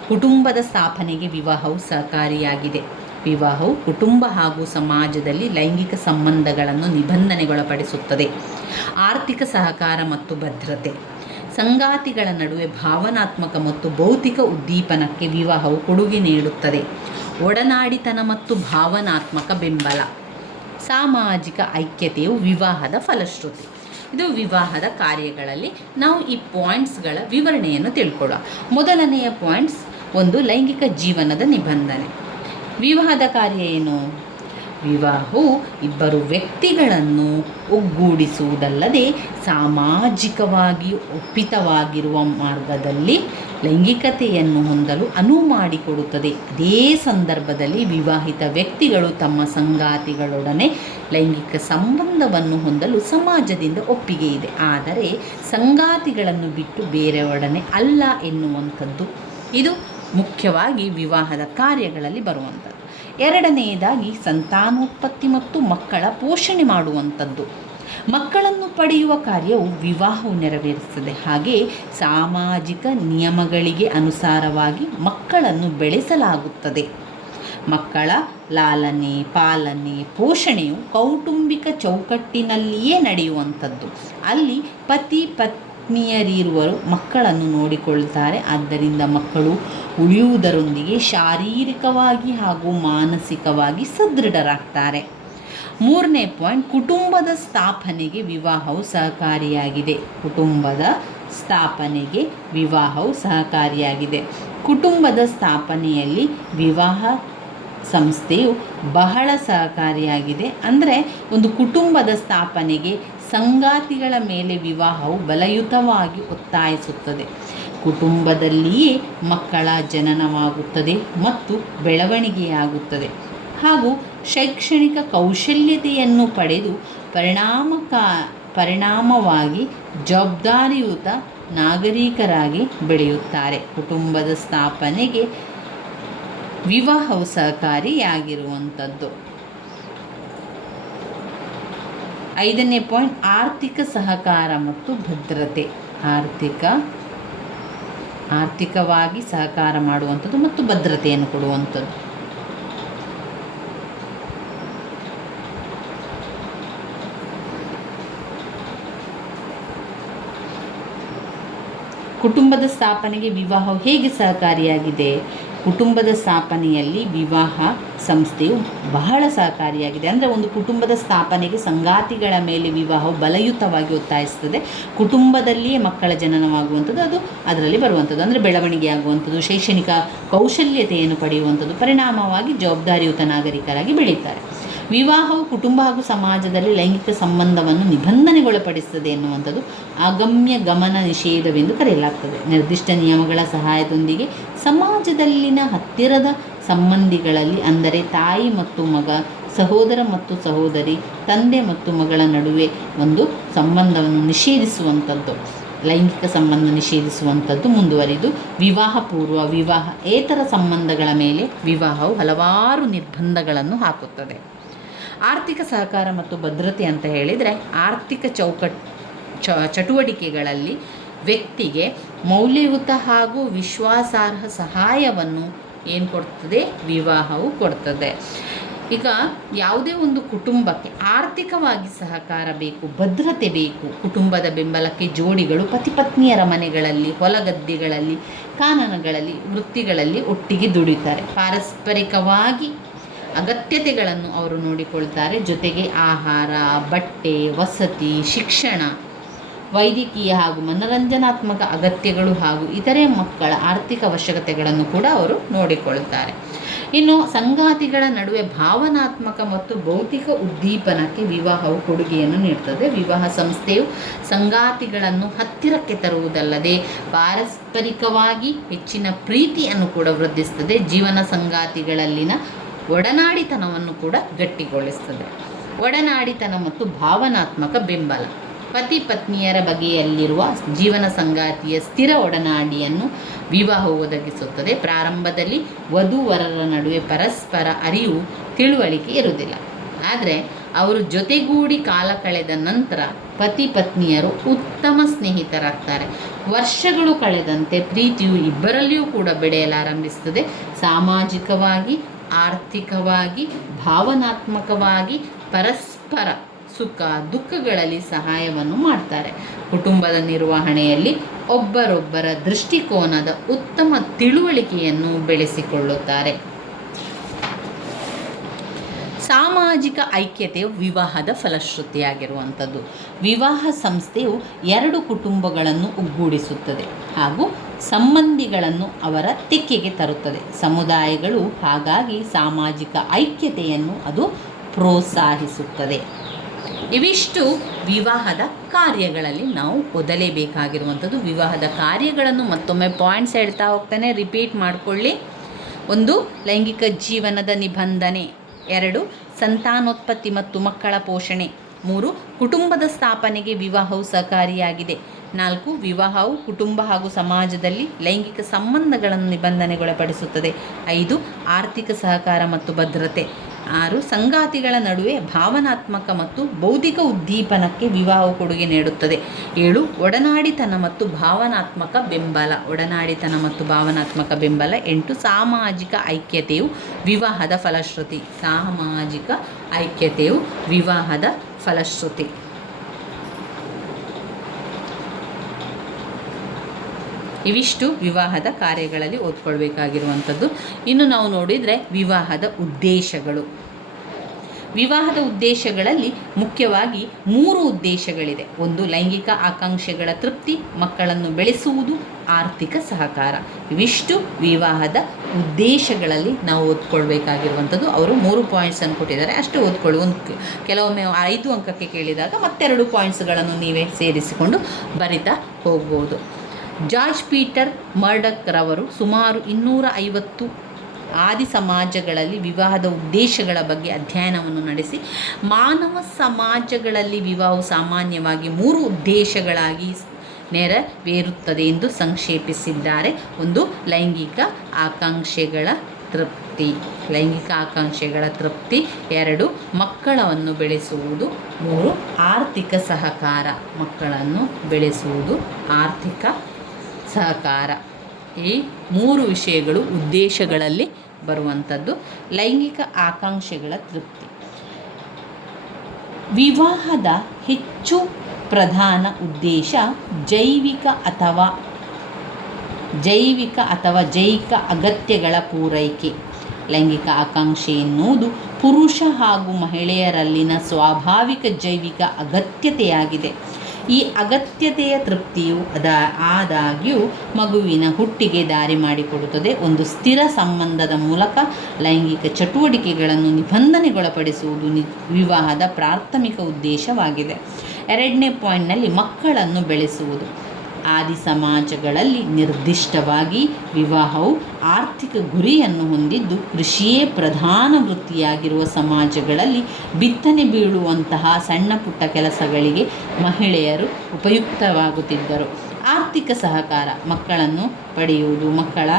ಕುಟುಂಬದ ಸ್ಥಾಪನೆಗೆ ವಿವಾಹವು ಸಹಕಾರಿಯಾಗಿದೆ. ವಿವಾಹವು ಕುಟುಂಬ ಹಾಗೂ ಸಮಾಜದಲ್ಲಿ ಲೈಂಗಿಕ ಸಂಬಂಧಗಳನ್ನು ನಿಬಂಧನೆಗೊಳಪಡಿಸುತ್ತದೆ. ಆರ್ಥಿಕ ಸಹಕಾರ ಮತ್ತು ಭದ್ರತೆ. ಸಂಗಾತಿಗಳ ನಡುವೆ ಭಾವನಾತ್ಮಕ ಮತ್ತು ಭೌತಿಕ ಉದ್ದೀಪನಕ್ಕೆ ವಿವಾಹವು ಕೊಡುಗೆ ನೀಡುತ್ತದೆ. ಒಡನಾಡಿತನ ಮತ್ತು ಭಾವನಾತ್ಮಕ ಬೆಂಬಲ. ಸಾಮಾಜಿಕ ಐಕ್ಯತೆಯು ವಿವಾಹದ ಫಲಶ್ರುತಿ. ಇದು ವಿವಾಹದ ಕಾರ್ಯಗಳಲ್ಲಿ ನಾವು ಈ ಪಾಯಿಂಟ್ಸ್ಗಳ ವಿವರಣೆಯನ್ನು ತಿಳ್ಕೊಳ್ಳೋಣ. ಮೊದಲನೆಯ ಪಾಯಿಂಟ್ಸ್, ಒಂದು, ಲೈಂಗಿಕ ಜೀವನದ ನಿಬಂಧನೆ. ವಿವಾಹದ ಕಾರ್ಯ ಏನು? ವಿವಾಹವು ಇಬ್ಬರು ವ್ಯಕ್ತಿಗಳನ್ನು ಒಗ್ಗೂಡಿಸುವುದಲ್ಲದೆ ಸಾಮಾಜಿಕವಾಗಿ ಒಪ್ಪಿತವಾಗಿರುವ ಮಾರ್ಗದಲ್ಲಿ ಲೈಂಗಿಕತೆಯನ್ನು ಹೊಂದಲು ಅನುವು ಮಾಡಿಕೊಡುತ್ತದೆ. ಅದೇ ಸಂದರ್ಭದಲ್ಲಿ ವಿವಾಹಿತ ವ್ಯಕ್ತಿಗಳು ತಮ್ಮ ಸಂಗಾತಿಗಳೊಡನೆ ಲೈಂಗಿಕ ಸಂಬಂಧವನ್ನು ಹೊಂದಲು ಸಮಾಜದಿಂದ ಒಪ್ಪಿಗೆ ಇದೆ, ಆದರೆ ಸಂಗಾತಿಗಳನ್ನು ಬಿಟ್ಟು ಬೇರೆಯೊಡನೆ ಅಲ್ಲ ಎನ್ನುವಂಥದ್ದು ಇದು ಮುಖ್ಯವಾಗಿ ವಿವಾಹದ ಕಾರ್ಯಗಳಲ್ಲಿ ಬರುವಂಥದ್ದು. ಎರಡನೆಯದಾಗಿ ಸಂತಾನೋತ್ಪತ್ತಿ ಮತ್ತು ಮಕ್ಕಳ ಪೋಷಣೆ ಮಾಡುವಂಥದ್ದು. ಮಕ್ಕಳನ್ನು ಪಡೆಯುವ ಕಾರ್ಯವು ವಿವಾಹವು ನೆರವೇರಿಸುತ್ತದೆ. ಹಾಗೆ ಸಾಮಾಜಿಕ ನಿಯಮಗಳಿಗೆ ಅನುಸಾರವಾಗಿ ಮಕ್ಕಳನ್ನು ಬೆಳೆಸಲಾಗುತ್ತದೆ. ಮಕ್ಕಳ ಲಾಲನೆ, ಪಾಲನೆ, ಪೋಷಣೆಯು ಕೌಟುಂಬಿಕ ಚೌಕಟ್ಟಿನಲ್ಲಿಯೇ ನಡೆಯುವಂಥದ್ದು. ಅಲ್ಲಿ ಪತಿ ಪತ್ನಿಯರಿರುವರು ಮಕ್ಕಳನ್ನು ನೋಡಿಕೊಳ್ಳುತ್ತಾರೆ. ಆದ್ದರಿಂದ ಮಕ್ಕಳು ಉಳಿಯುವುದರೊಂದಿಗೆ ಶಾರೀರಿಕವಾಗಿ ಹಾಗೂ ಮಾನಸಿಕವಾಗಿ ಸದೃಢರಾಗ್ತಾರೆ. ಮೂರನೇ ಪಾಯಿಂಟ್, ಕುಟುಂಬದ ಸ್ಥಾಪನೆಗೆ ವಿವಾಹವು ಸಹಕಾರಿಯಾಗಿದೆ. ಕುಟುಂಬದ ಸ್ಥಾಪನೆಗೆ ವಿವಾಹವು ಸಹಕಾರಿಯಾಗಿದೆ. ಕುಟುಂಬದ ಸ್ಥಾಪನೆಯಲ್ಲಿ ವಿವಾಹ ಸಂಸ್ಥೆಯು ಬಹಳ ಸಹಕಾರಿಯಾಗಿದೆ. ಅಂದರೆ ಒಂದು ಕುಟುಂಬದ ಸ್ಥಾಪನೆಗೆ ಸಂಗಾತಿಗಳ ಮೇಲೆ ವಿವಾಹವು ಬಲಯುತವಾಗಿ ಒತ್ತಾಯಿಸುತ್ತದೆ. ಕುಟುಂಬದಲ್ಲಿಯೇ ಮಕ್ಕಳ ಜನನವಾಗುತ್ತದೆ ಮತ್ತು ಬೆಳವಣಿಗೆಯಾಗುತ್ತದೆ ಹಾಗೂ ಶೈಕ್ಷಣಿಕ ಕೌಶಲ್ಯತೆಯನ್ನು ಪಡೆದು ಪರಿಣಾಮವಾಗಿ ಜವಾಬ್ದಾರಿಯುತ ನಾಗರಿಕರಾಗಿ ಬೆಳೆಯುತ್ತಾರೆ. ಕುಟುಂಬದ ಸ್ಥಾಪನೆಗೆ ವಿವಾಹವು ಸಹಕಾರಿಯಾಗಿರುವಂಥದ್ದು. 5ನೇ ಪಾಯಿಂಟ್, ಆರ್ಥಿಕ ಸಹಕಾರ ಮತ್ತು ಭದ್ರತೆ. ಆರ್ಥಿಕವಾಗಿ ಸಹಕಾರ ಮಾಡುವಂಥದ್ದು ಮತ್ತು ಭದ್ರತೆಯನ್ನು ಕೊಡುವಂಥದ್ದು. ಕುಟುಂಬದ ಸ್ಥಾಪನೆಗೆ ವಿವಾಹವು ಹೇಗೆ ಸಹಕಾರಿಯಾಗಿದೆ? ಕುಟುಂಬದ ಸ್ಥಾಪನೆಯಲ್ಲಿ ವಿವಾಹ ಸಂಸ್ಥೆಯು ಬಹಳ ಸಹಕಾರಿಯಾಗಿದೆ. ಅಂದರೆ ಒಂದು ಕುಟುಂಬದ ಸ್ಥಾಪನೆಗೆ ಸಂಗಾತಿಗಳ ಮೇಲೆ ವಿವಾಹವು ಬಲಯುತವಾಗಿ ಒತ್ತಾಯಿಸ್ತದೆ. ಕುಟುಂಬದಲ್ಲಿಯೇ ಮಕ್ಕಳ ಜನನವಾಗುವಂಥದ್ದು ಅದು ಅದರಲ್ಲಿ ಬರುವಂಥದ್ದು. ಅಂದರೆ ಬೆಳವಣಿಗೆ ಆಗುವಂಥದ್ದು, ಶೈಕ್ಷಣಿಕ ಕೌಶಲ್ಯತೆಯನ್ನು ಪಡೆಯುವಂಥದ್ದು, ಪರಿಣಾಮವಾಗಿ ಜವಾಬ್ದಾರಿಯುತ ನಾಗರಿಕರಾಗಿ ಬೆಳೆಯುತ್ತಾರೆ. ವಿವಾಹವು ಕುಟುಂಬ ಹಾಗೂ ಸಮಾಜದಲ್ಲಿ ಲೈಂಗಿಕ ಸಂಬಂಧವನ್ನು ನಿಬಂಧನೆಗೊಳಪಡಿಸುತ್ತದೆ ಎನ್ನುವಂಥದ್ದು ಅಗಮ್ಯ ಗಮನ ನಿಷೇಧವೆಂದು ಕರೆಯಲಾಗ್ತದೆ. ನಿರ್ದಿಷ್ಟ ನಿಯಮಗಳ ಸಹಾಯದೊಂದಿಗೆ ಸಮಾಜದಲ್ಲಿನ ಹತ್ತಿರದ ಸಂಬಂಧಿಗಳಲ್ಲಿ, ಅಂದರೆ ತಾಯಿ ಮತ್ತು ಮಗ, ಸಹೋದರ ಮತ್ತು ಸಹೋದರಿ, ತಂದೆ ಮತ್ತು ಮಗಳ ನಡುವೆ ಒಂದು ಸಂಬಂಧವನ್ನು ನಿಷೇಧಿಸುವಂಥದ್ದು, ಲೈಂಗಿಕ ಸಂಬಂಧ ನಿಷೇಧಿಸುವಂಥದ್ದು ಮುಂದುವರಿದು ವಿವಾಹ ಪೂರ್ವ, ವಿವಾಹೇತರ ಸಂಬಂಧಗಳ ಮೇಲೆ ವಿವಾಹವು ಹಲವಾರು ನಿರ್ಬಂಧಗಳನ್ನು ಹಾಕುತ್ತದೆ. ಆರ್ಥಿಕ ಸಹಕಾರ ಮತ್ತು ಭದ್ರತೆ ಅಂತ ಹೇಳಿದರೆ, ಆರ್ಥಿಕ ಚಟುವಟಿಕೆಗಳಲ್ಲಿ ವ್ಯಕ್ತಿಗೆ ಮೌಲ್ಯಯುತ ಹಾಗೂ ವಿಶ್ವಾಸಾರ್ಹ ಸಹಾಯವನ್ನು ಏನು ಕೊಡ್ತದೆ? ವಿವಾಹವು ಕೊಡ್ತದೆ. ಈಗ ಯಾವುದೇ ಒಂದು ಕುಟುಂಬಕ್ಕೆ ಆರ್ಥಿಕವಾಗಿ ಸಹಕಾರ ಬೇಕು, ಭದ್ರತೆ ಬೇಕು. ಕುಟುಂಬದ ಬೆಂಬಲಕ್ಕೆ ಜೋಡಿಗಳು ಪತಿಪತ್ನಿಯರ ಮನೆಗಳಲ್ಲಿ, ಹೊಲಗದ್ದೆಗಳಲ್ಲಿ, ಕಾನನಗಳಲ್ಲಿ, ವೃತ್ತಿಗಳಲ್ಲಿ ಒಟ್ಟಿಗೆ ದುಡಿತಾರೆ. ಪಾರಸ್ಪರಿಕವಾಗಿ ಅಗತ್ಯತೆಗಳನ್ನು ಅವರು ನೋಡಿಕೊಳ್ತಾರೆ. ಜೊತೆಗೆ ಆಹಾರ, ಬಟ್ಟೆ, ವಸತಿ, ಶಿಕ್ಷಣ, ವೈದ್ಯಕೀಯ ಹಾಗೂ ಮನರಂಜನಾತ್ಮಕ ಅಗತ್ಯಗಳು ಹಾಗೂ ಇತರೆ ಮಕ್ಕಳ ಆರ್ಥಿಕ ಅವಶ್ಯಕತೆಗಳನ್ನು ಕೂಡ ಅವರು ನೋಡಿಕೊಳ್ಳುತ್ತಾರೆ. ಇನ್ನು ಸಂಗಾತಿಗಳ ನಡುವೆ ಭಾವನಾತ್ಮಕ ಮತ್ತು ಭೌತಿಕ ಉದ್ದೀಪನಕ್ಕೆ ವಿವಾಹವು ಕೊಡುಗೆಯನ್ನು ನೀಡುತ್ತದೆ. ವಿವಾಹ ಸಂಸ್ಥೆಯು ಸಂಗಾತಿಗಳನ್ನು ಹತ್ತಿರಕ್ಕೆ ತರುವುದಲ್ಲದೆ ಪಾರಸ್ಪರಿಕವಾಗಿ ಹೆಚ್ಚಿನ ಪ್ರೀತಿಯನ್ನು ಕೂಡ ವೃದ್ಧಿಸುತ್ತದೆ. ಜೀವನ ಸಂಗಾತಿಗಳಲ್ಲಿನ ಒಡನಾಡಿತನವನ್ನು ಕೂಡ ಗಟ್ಟಿಗೊಳಿಸುತ್ತದೆ. ಒಡನಾಡಿತನ ಮತ್ತು ಭಾವನಾತ್ಮಕ ಬೆಂಬಲ. ಪತಿ ಪತ್ನಿಯರ ಬಗೆಯಲ್ಲಿರುವ ಜೀವನ ಸಂಗಾತಿಯ ಸ್ಥಿರ ಒಡನಾಡಿಯನ್ನು ವಿವಾಹವು ಒದಗಿಸುತ್ತದೆ. ಪ್ರಾರಂಭದಲ್ಲಿ ವಧುವರರ ನಡುವೆ ಪರಸ್ಪರ ಅರಿವು, ತಿಳುವಳಿಕೆ ಇರುವುದಿಲ್ಲ. ಆದರೆ ಅವರು ಜೊತೆಗೂಡಿ ಕಾಲ ಕಳೆದ ನಂತರ ಪತಿ ಪತ್ನಿಯರು ಉತ್ತಮ ಸ್ನೇಹಿತರಾಗ್ತಾರೆ. ವರ್ಷಗಳು ಕಳೆದಂತೆ ಪ್ರೀತಿಯು ಇಬ್ಬರಲ್ಲಿಯೂ ಕೂಡ ಬೆಳೆಯಲಾರಂಭಿಸುತ್ತದೆ. ಸಾಮಾಜಿಕವಾಗಿ, ಆರ್ಥಿಕವಾಗಿ, ಭಾವನಾತ್ಮಕವಾಗಿ ಪರಸ್ಪರ ಸುಖ ದುಃಖಗಳಲ್ಲಿ ಸಹಾಯವನ್ನು ಮಾಡ್ತಾರೆ. ಕುಟುಂಬದ ನಿರ್ವಹಣೆಯಲ್ಲಿ ಒಬ್ಬರೊಬ್ಬರ ದೃಷ್ಟಿಕೋನದ ಉತ್ತಮ ತಿಳುವಳಿಕೆಯನ್ನು ಬೆಳೆಸಿಕೊಳ್ಳುತ್ತಾರೆ. ಸಾಮಾಜಿಕ ಐಕ್ಯತೆಯು ವಿವಾಹದ ಫಲಶ್ರುತಿಯಾಗಿರುವಂಥದ್ದು. ವಿವಾಹ ಸಂಸ್ಥೆಯು ಎರಡು ಕುಟುಂಬಗಳನ್ನು ಒಗ್ಗೂಡಿಸುತ್ತದೆ ಹಾಗೂ ಸಂಬಂಧಿಗಳನ್ನು ಅವರ ತೆಕ್ಕೆಗೆ ತರುತ್ತದೆ. ಸಮುದಾಯಗಳು ಹಾಗಾಗಿ ಸಾಮಾಜಿಕ ಐಕ್ಯತೆಯನ್ನು ಅದು ಪ್ರೋತ್ಸಾಹಿಸುತ್ತದೆ. ಇವಿಷ್ಟು ವಿವಾಹದ ಕಾರ್ಯಗಳಲ್ಲಿ ನಾವು ಓದಲೇಬೇಕಾಗಿರುವಂಥದ್ದು. ವಿವಾಹದ ಕಾರ್ಯಗಳನ್ನು ಮತ್ತೊಮ್ಮೆ ಪಾಯಿಂಟ್ಸ್ ಹೇಳ್ತಾ ಹೋಗ್ತಾನೆ, ರಿಪೀಟ್ ಮಾಡಿಕೊಳ್ಳಿ. 1. ಲೈಂಗಿಕ ಜೀವನದ ನಿಬಂಧನೆ. 2. ಸಂತಾನೋತ್ಪತ್ತಿ ಮತ್ತು ಮಕ್ಕಳ ಪೋಷಣೆ. 3. ಕುಟುಂಬದ ಸ್ಥಾಪನೆಗೆ ವಿವಾಹವು ಸಹಕಾರಿಯಾಗಿದೆ. 4. ವಿವಾಹವು ಕುಟುಂಬ ಹಾಗೂ ಸಮಾಜದಲ್ಲಿ ಲೈಂಗಿಕ ಸಂಬಂಧಗಳನ್ನು ನಿಬಂಧನೆಗೊಳಪಡಿಸುತ್ತದೆ. 5. ಆರ್ಥಿಕ ಸಹಕಾರ ಮತ್ತು ಭದ್ರತೆ. 6. ಸಂಗಾತಿಗಳ ನಡುವೆ ಭಾವನಾತ್ಮಕ ಮತ್ತು ಬೌದ್ಧಿಕ ಉದ್ದೀಪನಕ್ಕೆ ವಿವಾಹವು ಕೊಡುಗೆ ನೀಡುತ್ತದೆ. 7. ಒಡನಾಡಿತನ ಮತ್ತು ಭಾವನಾತ್ಮಕ ಬೆಂಬಲ. 8. ಸಾಮಾಜಿಕ ಐಕ್ಯತೆಯು ವಿವಾಹದ ಫಲಶ್ರುತಿ. ಸಾಮಾಜಿಕ ಐಕ್ಯತೆಯು ವಿವಾಹದ ಫಲಶ್ರುತಿ. ಇವಿಷ್ಟು ವಿವಾಹದ ಕಾರ್ಯಗಳಲ್ಲಿ ಓದ್ಕೊಳ್ಬೇಕಾಗಿರುವಂಥದ್ದು. ಇನ್ನು ನಾವು ನೋಡಿದರೆ ವಿವಾಹದ ಉದ್ದೇಶಗಳು. ವಿವಾಹದ ಉದ್ದೇಶಗಳಲ್ಲಿ ಮುಖ್ಯವಾಗಿ 3 ಉದ್ದೇಶಗಳಿದೆ. 1. ಲೈಂಗಿಕ ಆಕಾಂಕ್ಷೆಗಳ ತೃಪ್ತಿ, ಮಕ್ಕಳನ್ನು ಬೆಳೆಸುವುದು, ಆರ್ಥಿಕ ಸಹಕಾರ. ಇವಿಷ್ಟು ವಿವಾಹದ ಉದ್ದೇಶಗಳಲ್ಲಿ ನಾವು ಓದ್ಕೊಳ್ಬೇಕಾಗಿರುವಂಥದ್ದು. ಅವರು 3 ಪಾಯಿಂಟ್ಸನ್ನು ಕೊಟ್ಟಿದ್ದಾರೆ, ಅಷ್ಟು ಓದ್ಕೊಳ್ಳಿ. ಕೆಲವೊಮ್ಮೆ 5 ಅಂಕಕ್ಕೆ ಕೇಳಿದಾಗ ಮತ್ತೆರಡು ಪಾಯಿಂಟ್ಸ್ಗಳನ್ನು ನೀವೇ ಸೇರಿಸಿಕೊಂಡು ಬರಿತಾ ಹೋಗ್ಬೋದು. ಜಾರ್ಜ್ ಪೀಟರ್ ಮರ್ಡಕ್ ರವರು ಸುಮಾರು 250 ಆದಿ ಸಮಾಜಗಳಲ್ಲಿ ವಿವಾಹದ ಉದ್ದೇಶಗಳ ಬಗ್ಗೆ ಅಧ್ಯಯನವನ್ನು ನಡೆಸಿ ಮಾನವ ಸಮಾಜಗಳಲ್ಲಿ ವಿವಾಹವು ಸಾಮಾನ್ಯವಾಗಿ 3 ಉದ್ದೇಶಗಳಾಗಿ ನೆರವೇರುತ್ತದೆ ಎಂದು ಸಂಕ್ಷೇಪಿಸಿದ್ದಾರೆ. 1. ಲೈಂಗಿಕ ಆಕಾಂಕ್ಷೆಗಳ ತೃಪ್ತಿ. 2. ಮಕ್ಕಳನ್ನು ಬೆಳೆಸುವುದು. 3. ಆರ್ಥಿಕ ಸಹಕಾರ. ಮಕ್ಕಳನ್ನು ಬೆಳೆಸುವುದು, ಆರ್ಥಿಕ ಸಹಕಾರ. ಈ 3 ವಿಷಯಗಳು ಉದ್ದೇಶಗಳಲ್ಲಿ ಬರುವಂಥದ್ದು. ಲೈಂಗಿಕ ಆಕಾಂಕ್ಷೆಗಳ ತೃಪ್ತಿ. ವಿವಾಹದ ಹೆಚ್ಚು ಪ್ರಧಾನ ಉದ್ದೇಶ ಜೈವಿಕ ಅಥವಾ ಜೈಹಿಕ ಅಗತ್ಯಗಳ ಪೂರೈಕೆ. ಲೈಂಗಿಕ ಆಕಾಂಕ್ಷೆ ಎನ್ನುವುದು ಪುರುಷ ಹಾಗೂ ಮಹಿಳೆಯರಲ್ಲಿನ ಸ್ವಾಭಾವಿಕ ಜೈವಿಕ ಅಗತ್ಯತೆಯಾಗಿದೆ. ಈ ಅಗತ್ಯತೆಯ ತೃಪ್ತಿಯು ಆದಾಗ್ಯೂ ಮಗುವಿನ ಹುಟ್ಟಿಗೆ ದಾರಿ ಮಾಡಿಕೊಡುತ್ತದೆ. ಒಂದು ಸ್ಥಿರ ಸಂಬಂಧದ ಮೂಲಕ ಲೈಂಗಿಕ ಚಟುವಟಿಕೆಗಳನ್ನು ನಿಬಂಧನೆಗೊಳಪಡಿಸುವುದು ವಿವಾಹದ ಪ್ರಾಥಮಿಕ ಉದ್ದೇಶವಾಗಿದೆ. 2ನೇ ಪಾಯಿಂಟ್ನಲ್ಲಿ ಮಕ್ಕಳನ್ನು ಬೆಳೆಸುವುದು. ಆದಿ ಸಮಾಜಗಳಲ್ಲಿ ನಿರ್ದಿಷ್ಟವಾಗಿ ವಿವಾಹವು ಆರ್ಥಿಕ ಗುರಿಯನ್ನು ಹೊಂದಿದ್ದು, ಕೃಷಿಯೇ ಪ್ರಧಾನ ವೃತ್ತಿಯಾಗಿರುವ ಸಮಾಜಗಳಲ್ಲಿ ಬಿತ್ತನೆ ಬೀಳುವಂತಹ ಸಣ್ಣ ಪುಟ್ಟ ಕೆಲಸಗಳಿಗೆ ಮಹಿಳೆಯರು ಉಪಯುಕ್ತವಾಗುತ್ತಿದ್ದರು. ಆರ್ಥಿಕ ಸಹಕಾರ. ಮಕ್ಕಳನ್ನು ಪಡೆಯುವುದು, ಮಕ್ಕಳ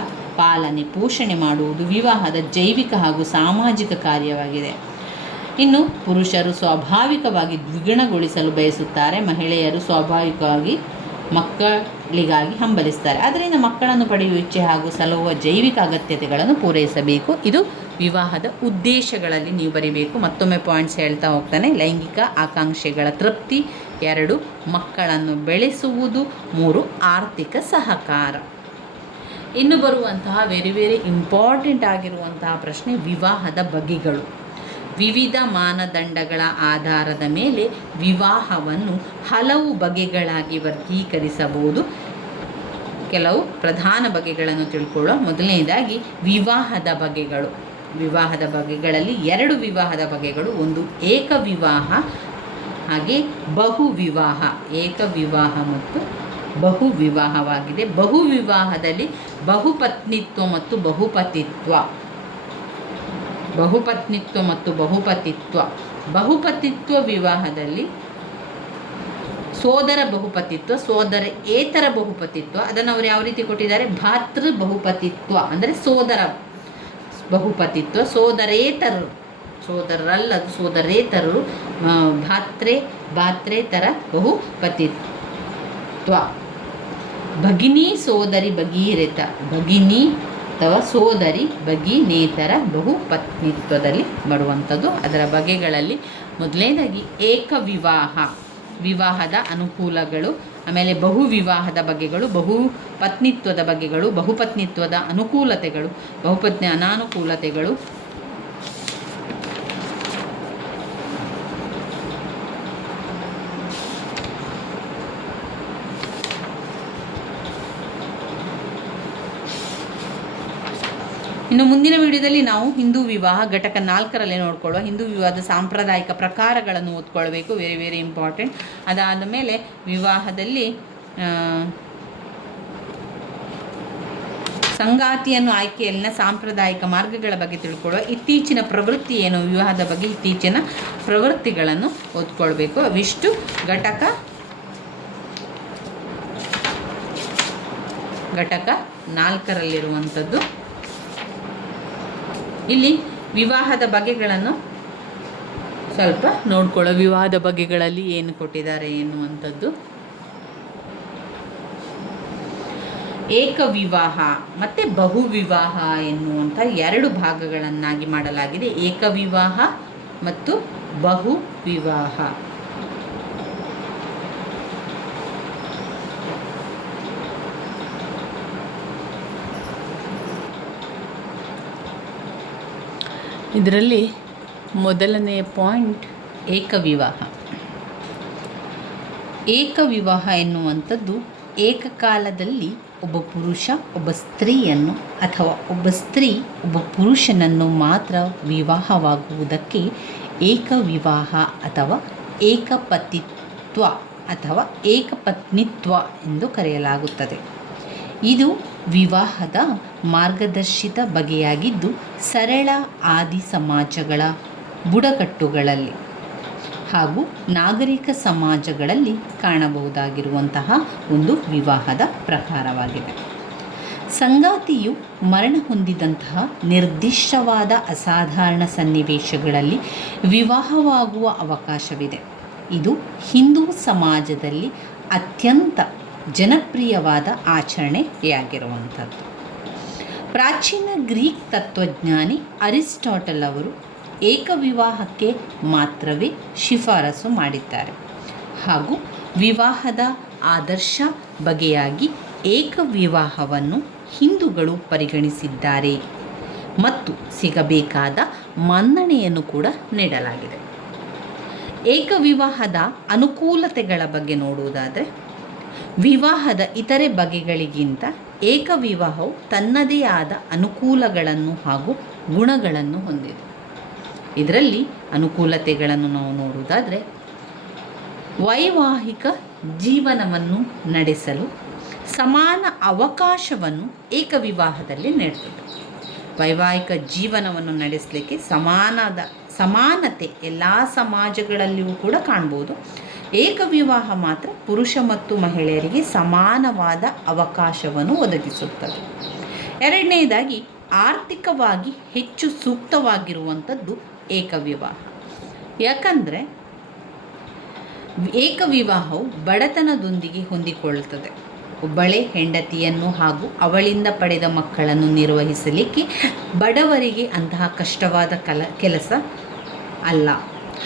ಪಾಲನೆ ಪೋಷಣೆ ಮಾಡುವುದು ವಿವಾಹದ ಜೈವಿಕ ಹಾಗೂ ಸಾಮಾಜಿಕ ಕಾರ್ಯವಾಗಿದೆ. ಇನ್ನು ಪುರುಷರು ಸ್ವಾಭಾವಿಕವಾಗಿ ದ್ವಿಗುಣಗೊಳಿಸಲು ಬಯಸುತ್ತಾರೆ, ಮಹಿಳೆಯರು ಸ್ವಾಭಾವಿಕವಾಗಿ ಮಕ್ಕಳಿಗಾಗಿ ಹಂಬಲಿಸ್ತಾರೆ. ಆದ್ದರಿಂದ ಮಕ್ಕಳನ್ನು ಪಡೆಯುವ ಇಚ್ಛೆ ಹಾಗೂ ಸಲಹುವ ಜೈವಿಕ ಅಗತ್ಯತೆಗಳನ್ನು ಪೂರೈಸಬೇಕು. ಇದು ವಿವಾಹದ ಉದ್ದೇಶಗಳಲ್ಲಿ ನೀವು ಬರೀಬೇಕು. ಮತ್ತೊಮ್ಮೆ ಪಾಯಿಂಟ್ಸ್ ಹೇಳ್ತಾ ಹೋಗ್ತಾನೆ. ಲೈಂಗಿಕ ಆಕಾಂಕ್ಷೆಗಳ ತೃಪ್ತಿ. 2. ಮಕ್ಕಳನ್ನು ಬೆಳೆಸುವುದು. 3. ಆರ್ಥಿಕ ಸಹಕಾರ. ಇನ್ನು ಬರುವಂತಹ ವೆರಿ ಇಂಪಾರ್ಟೆಂಟ್ ಆಗಿರುವಂತಹ ಪ್ರಶ್ನೆ ವಿವಾಹದ ಬಗೆಗಳು. ವಿವಿಧ ಮಾನದಂಡಗಳ ಆಧಾರದ ಮೇಲೆ ವಿವಾಹವನ್ನು ಹಲವು ಬಗೆಗಳಾಗಿ ವರ್ಗೀಕರಿಸಬಹುದು. ಕೆಲವು ಪ್ರಧಾನ ಬಗೆಗಳನ್ನು ತಿಳ್ಕೊಳ್ಳೋ. ಮೊದಲನೇದಾಗಿ ವಿವಾಹದ ಬಗೆಗಳು. ವಿವಾಹದ ಬಗೆಗಳಲ್ಲಿ 2 ವಿವಾಹದ ಬಗೆಗಳು. ಒಂದು ಏಕ ವಿವಾಹ, ಹಾಗೆ ಬಹು ವಿವಾಹ. ಏಕ ವಿವಾಹ ಮತ್ತು ಬಹು ವಿವಾಹವಾಗಿದೆ. ಬಹು ವಿವಾಹದಲ್ಲಿ ಬಹುಪತ್ನಿತ್ವ ಮತ್ತು ಬಹುಪತಿತ್ವ. ಬಹುಪತ್ನಿತ್ವ ಮತ್ತು ಬಹುಪತಿತ್ವ. ಬಹುಪತಿತ್ವ ವಿವಾಹದಲ್ಲಿ ಸೋದರ ಬಹುಪತಿತ್ವ, ಸೋದರೇತರ ಬಹುಪತಿತ್ವ. ಅದನ್ನು ಅವರು ಯಾವ ರೀತಿ ಕೊಟ್ಟಿದ್ದಾರೆ? ಭಾತೃ ಬಹುಪತಿತ್ವ ಅಂದರೆ ಸೋದರ ಬಹುಪತಿತ್ವ. ಸೋದರೇತರರು, ಸೋದರರಲ್ಲದು ಸೋದರೇತರರು ಭಾತ್ರೇತರ ಬಹುಪತಿತ್ವ. ಭಗಿನಿ ಸೋದರಿ ಭಗೀರಥ. ಭಗಿನಿ ಅಥವಾ ಸೋದರಿ ಭಗಿನೇತರ ಬಹುಪತ್ನಿತ್ವದಲ್ಲಿ ಬರುವಂಥದ್ದು. ಅದರ ಬಗೆಗಳಲ್ಲಿ ಮೊದಲನೇದಾಗಿ ಏಕ ವಿವಾಹ, ವಿವಾಹದ ಅನುಕೂಲಗಳು. ಆಮೇಲೆ ಬಹು ವಿವಾಹದ ಬಗೆಗಳು, ಬಹುಪತ್ನಿತ್ವದ ಬಗೆಗಳು, ಬಹುಪತ್ನಿತ್ವದ ಅನುಕೂಲತೆಗಳು, ಬಹುಪತ್ನಿ ಅನಾನುಕೂಲತೆಗಳು. ಇನ್ನು ಮುಂದಿನ ವಿಡಿಯೋದಲ್ಲಿ ನಾವು ಹಿಂದೂ ವಿವಾಹ ಘಟಕ 4ರಲ್ಲಿ ನೋಡ್ಕೊಳ್ಳುವ. ಹಿಂದೂ ವಿವಾಹದ ಸಾಂಪ್ರದಾಯಿಕ ಪ್ರಕಾರಗಳನ್ನು ಓದ್ಕೊಳ್ಬೇಕು, ವೆರಿ ಇಂಪಾರ್ಟೆಂಟ್. ಅದಾದ ಮೇಲೆ ವಿವಾಹದಲ್ಲಿ ಸಂಗಾತಿಯನ್ನು ಆಯ್ಕೆಯಲ್ಲಿನ ಸಾಂಪ್ರದಾಯಿಕ ಮಾರ್ಗಗಳ ಬಗ್ಗೆ ತಿಳ್ಕೊಳ್ಳುವ. ಇತ್ತೀಚಿನ ಪ್ರವೃತ್ತಿ ಏನು, ವಿವಾಹದ ಬಗ್ಗೆ ಇತ್ತೀಚಿನ ಪ್ರವೃತ್ತಿಗಳನ್ನು ಓದ್ಕೊಳ್ಬೇಕು. ಅವಿಷ್ಟು ಘಟಕ 4ರಲ್ಲಿರುವಂಥದ್ದು. ಇಲ್ಲಿ ವಿವಾಹದ ಬಗೆಗಳನ್ನು ಸ್ವಲ್ಪ ನೋಡ್ಕೊಳ್ಳೋ. ವಿವಾಹದ ಬಗೆಗಳಲ್ಲಿ ಏನು ಕೊಟ್ಟಿದ್ದಾರೆ ಎನ್ನುವಂಥದ್ದು. ಏಕ ವಿವಾಹ ಮತ್ತು ಬಹು ವಿವಾಹ ಎನ್ನುವಂಥ 2 ಭಾಗಗಳನ್ನಾಗಿ ಮಾಡಲಾಗಿದೆ. ಏಕ ವಿವಾಹ ಮತ್ತು ಬಹು ವಿವಾಹ. ಇದರಲ್ಲಿ ಮೊದಲನೆಯ ಪಾಯಿಂಟ್ ಏಕವಿವಾಹ. ಏಕವಿವಾಹ ಎನ್ನುವಂಥದ್ದು ಏಕಕಾಲದಲ್ಲಿ ಒಬ್ಬ ಪುರುಷ ಒಬ್ಬ ಸ್ತ್ರೀಯನ್ನು ಅಥವಾ ಒಬ್ಬ ಸ್ತ್ರೀ ಒಬ್ಬ ಪುರುಷನನ್ನು ಮಾತ್ರ ವಿವಾಹವಾಗುವುದಕ್ಕೆ ಏಕವಿವಾಹ ಅಥವಾ ಏಕಪತಿತ್ವ ಅಥವಾ ಏಕಪತ್ನಿತ್ವ ಎಂದು ಕರೆಯಲಾಗುತ್ತದೆ. ಇದು ವಿವಾಹದ ಮಾರ್ಗದರ್ಶಿತ ಬಗೆಯಾಗಿದ್ದು ಸರಳ ಆದಿ ಸಮಾಜಗಳ ಬುಡಕಟ್ಟುಗಳಲ್ಲಿ ಹಾಗೂ ನಾಗರಿಕ ಸಮಾಜಗಳಲ್ಲಿ ಕಾಣಬಹುದಾಗಿರುವಂತಹ ಒಂದು ವಿವಾಹದ ಪ್ರಕಾರವಾಗಿದೆ. ಸಂಗಾತಿಯು ಮರಣ ಹೊಂದಿದಂತಹ ನಿರ್ದಿಷ್ಟವಾದ ಅಸಾಧಾರಣ ಸನ್ನಿವೇಶಗಳಲ್ಲಿ ವಿವಾಹವಾಗುವ ಅವಕಾಶವಿದೆ. ಇದು ಹಿಂದೂ ಸಮಾಜದಲ್ಲಿ ಅತ್ಯಂತ ಜನಪ್ರಿಯವಾದ ಆಚರಣೆಯಾಗಿರುವಂಥದ್ದು. ಪ್ರಾಚೀನ ಗ್ರೀಕ್ ತತ್ವಜ್ಞಾನಿ ಅರಿಸ್ಟಾಟಲ್ ಅವರು ಏಕವಿವಾಹಕ್ಕೆ ಮಾತ್ರವೇ ಶಿಫಾರಸು ಮಾಡಿದ್ದಾರೆ ಹಾಗೂ ವಿವಾಹದ ಆದರ್ಶ ಬಗೆಯಾಗಿ ಏಕವಿವಾಹವನ್ನು ಹಿಂದೂಗಳು ಪರಿಗಣಿಸಿದ್ದಾರೆ ಮತ್ತು ಸಿಗಬೇಕಾದ ಮನ್ನಣೆಯನ್ನು ಕೂಡ ನೀಡಲಾಗಿದೆ. ಏಕವಿವಾಹದ ಅನುಕೂಲತೆಗಳ ಬಗ್ಗೆ ನೋಡುವುದಾದರೆ, ವಿವಾಹದ ಇತರೆ ಬಗೆಗಳಿಗಿಂತ ಏಕವಿವಾಹವು ತನ್ನದೇ ಆದ ಅನುಕೂಲಗಳನ್ನು ಹಾಗೂ ಗುಣಗಳನ್ನು ಹೊಂದಿದೆ. ಇದರಲ್ಲಿ ಅನುಕೂಲತೆಗಳನ್ನು ನಾವು ನೋಡುವುದಾದರೆ, ವೈವಾಹಿಕ ಜೀವನವನ್ನು ನಡೆಸಲು ಸಮಾನ ಅವಕಾಶವನ್ನು ಏಕವಿವಾಹದಲ್ಲಿ ನೀಡುತ್ತದೆ. ವೈವಾಹಿಕ ಜೀವನವನ್ನು ನಡೆಸಲಿಕ್ಕೆ ಸಮಾನತೆ ಎಲ್ಲ ಸಮಾಜಗಳಲ್ಲಿಯೂ ಕೂಡ ಕಾಣ್ಬೋದು. ಏಕವಿವಾಹ ಮಾತ್ರ ಪುರುಷ ಮತ್ತು ಮಹಿಳೆಯರಿಗೆ ಸಮಾನವಾದ ಅವಕಾಶವನ್ನು ಒದಗಿಸುತ್ತದೆ. ಎರಡನೆಯದಾಗಿ, ಆರ್ಥಿಕವಾಗಿ ಹೆಚ್ಚು ಸೂಕ್ತವಾಗಿರುವಂಥದ್ದು ಏಕವಿವಾಹ. ಯಾಕಂದರೆ ಏಕವಿವಾಹವು ಬಡತನದೊಂದಿಗೆ ಹೊಂದಿಕೊಳ್ಳುತ್ತದೆ. ಒಬ್ಬಳೇ ಹೆಂಡತಿಯನ್ನು ಹಾಗೂ ಅವಳಿಂದ ಪಡೆದ ಮಕ್ಕಳನ್ನು ನಿರ್ವಹಿಸಲಿಕ್ಕೆ ಬಡವರಿಗೆ ಅಂತಹ ಕಷ್ಟವಾದ ಕೆಲಸ ಅಲ್ಲ.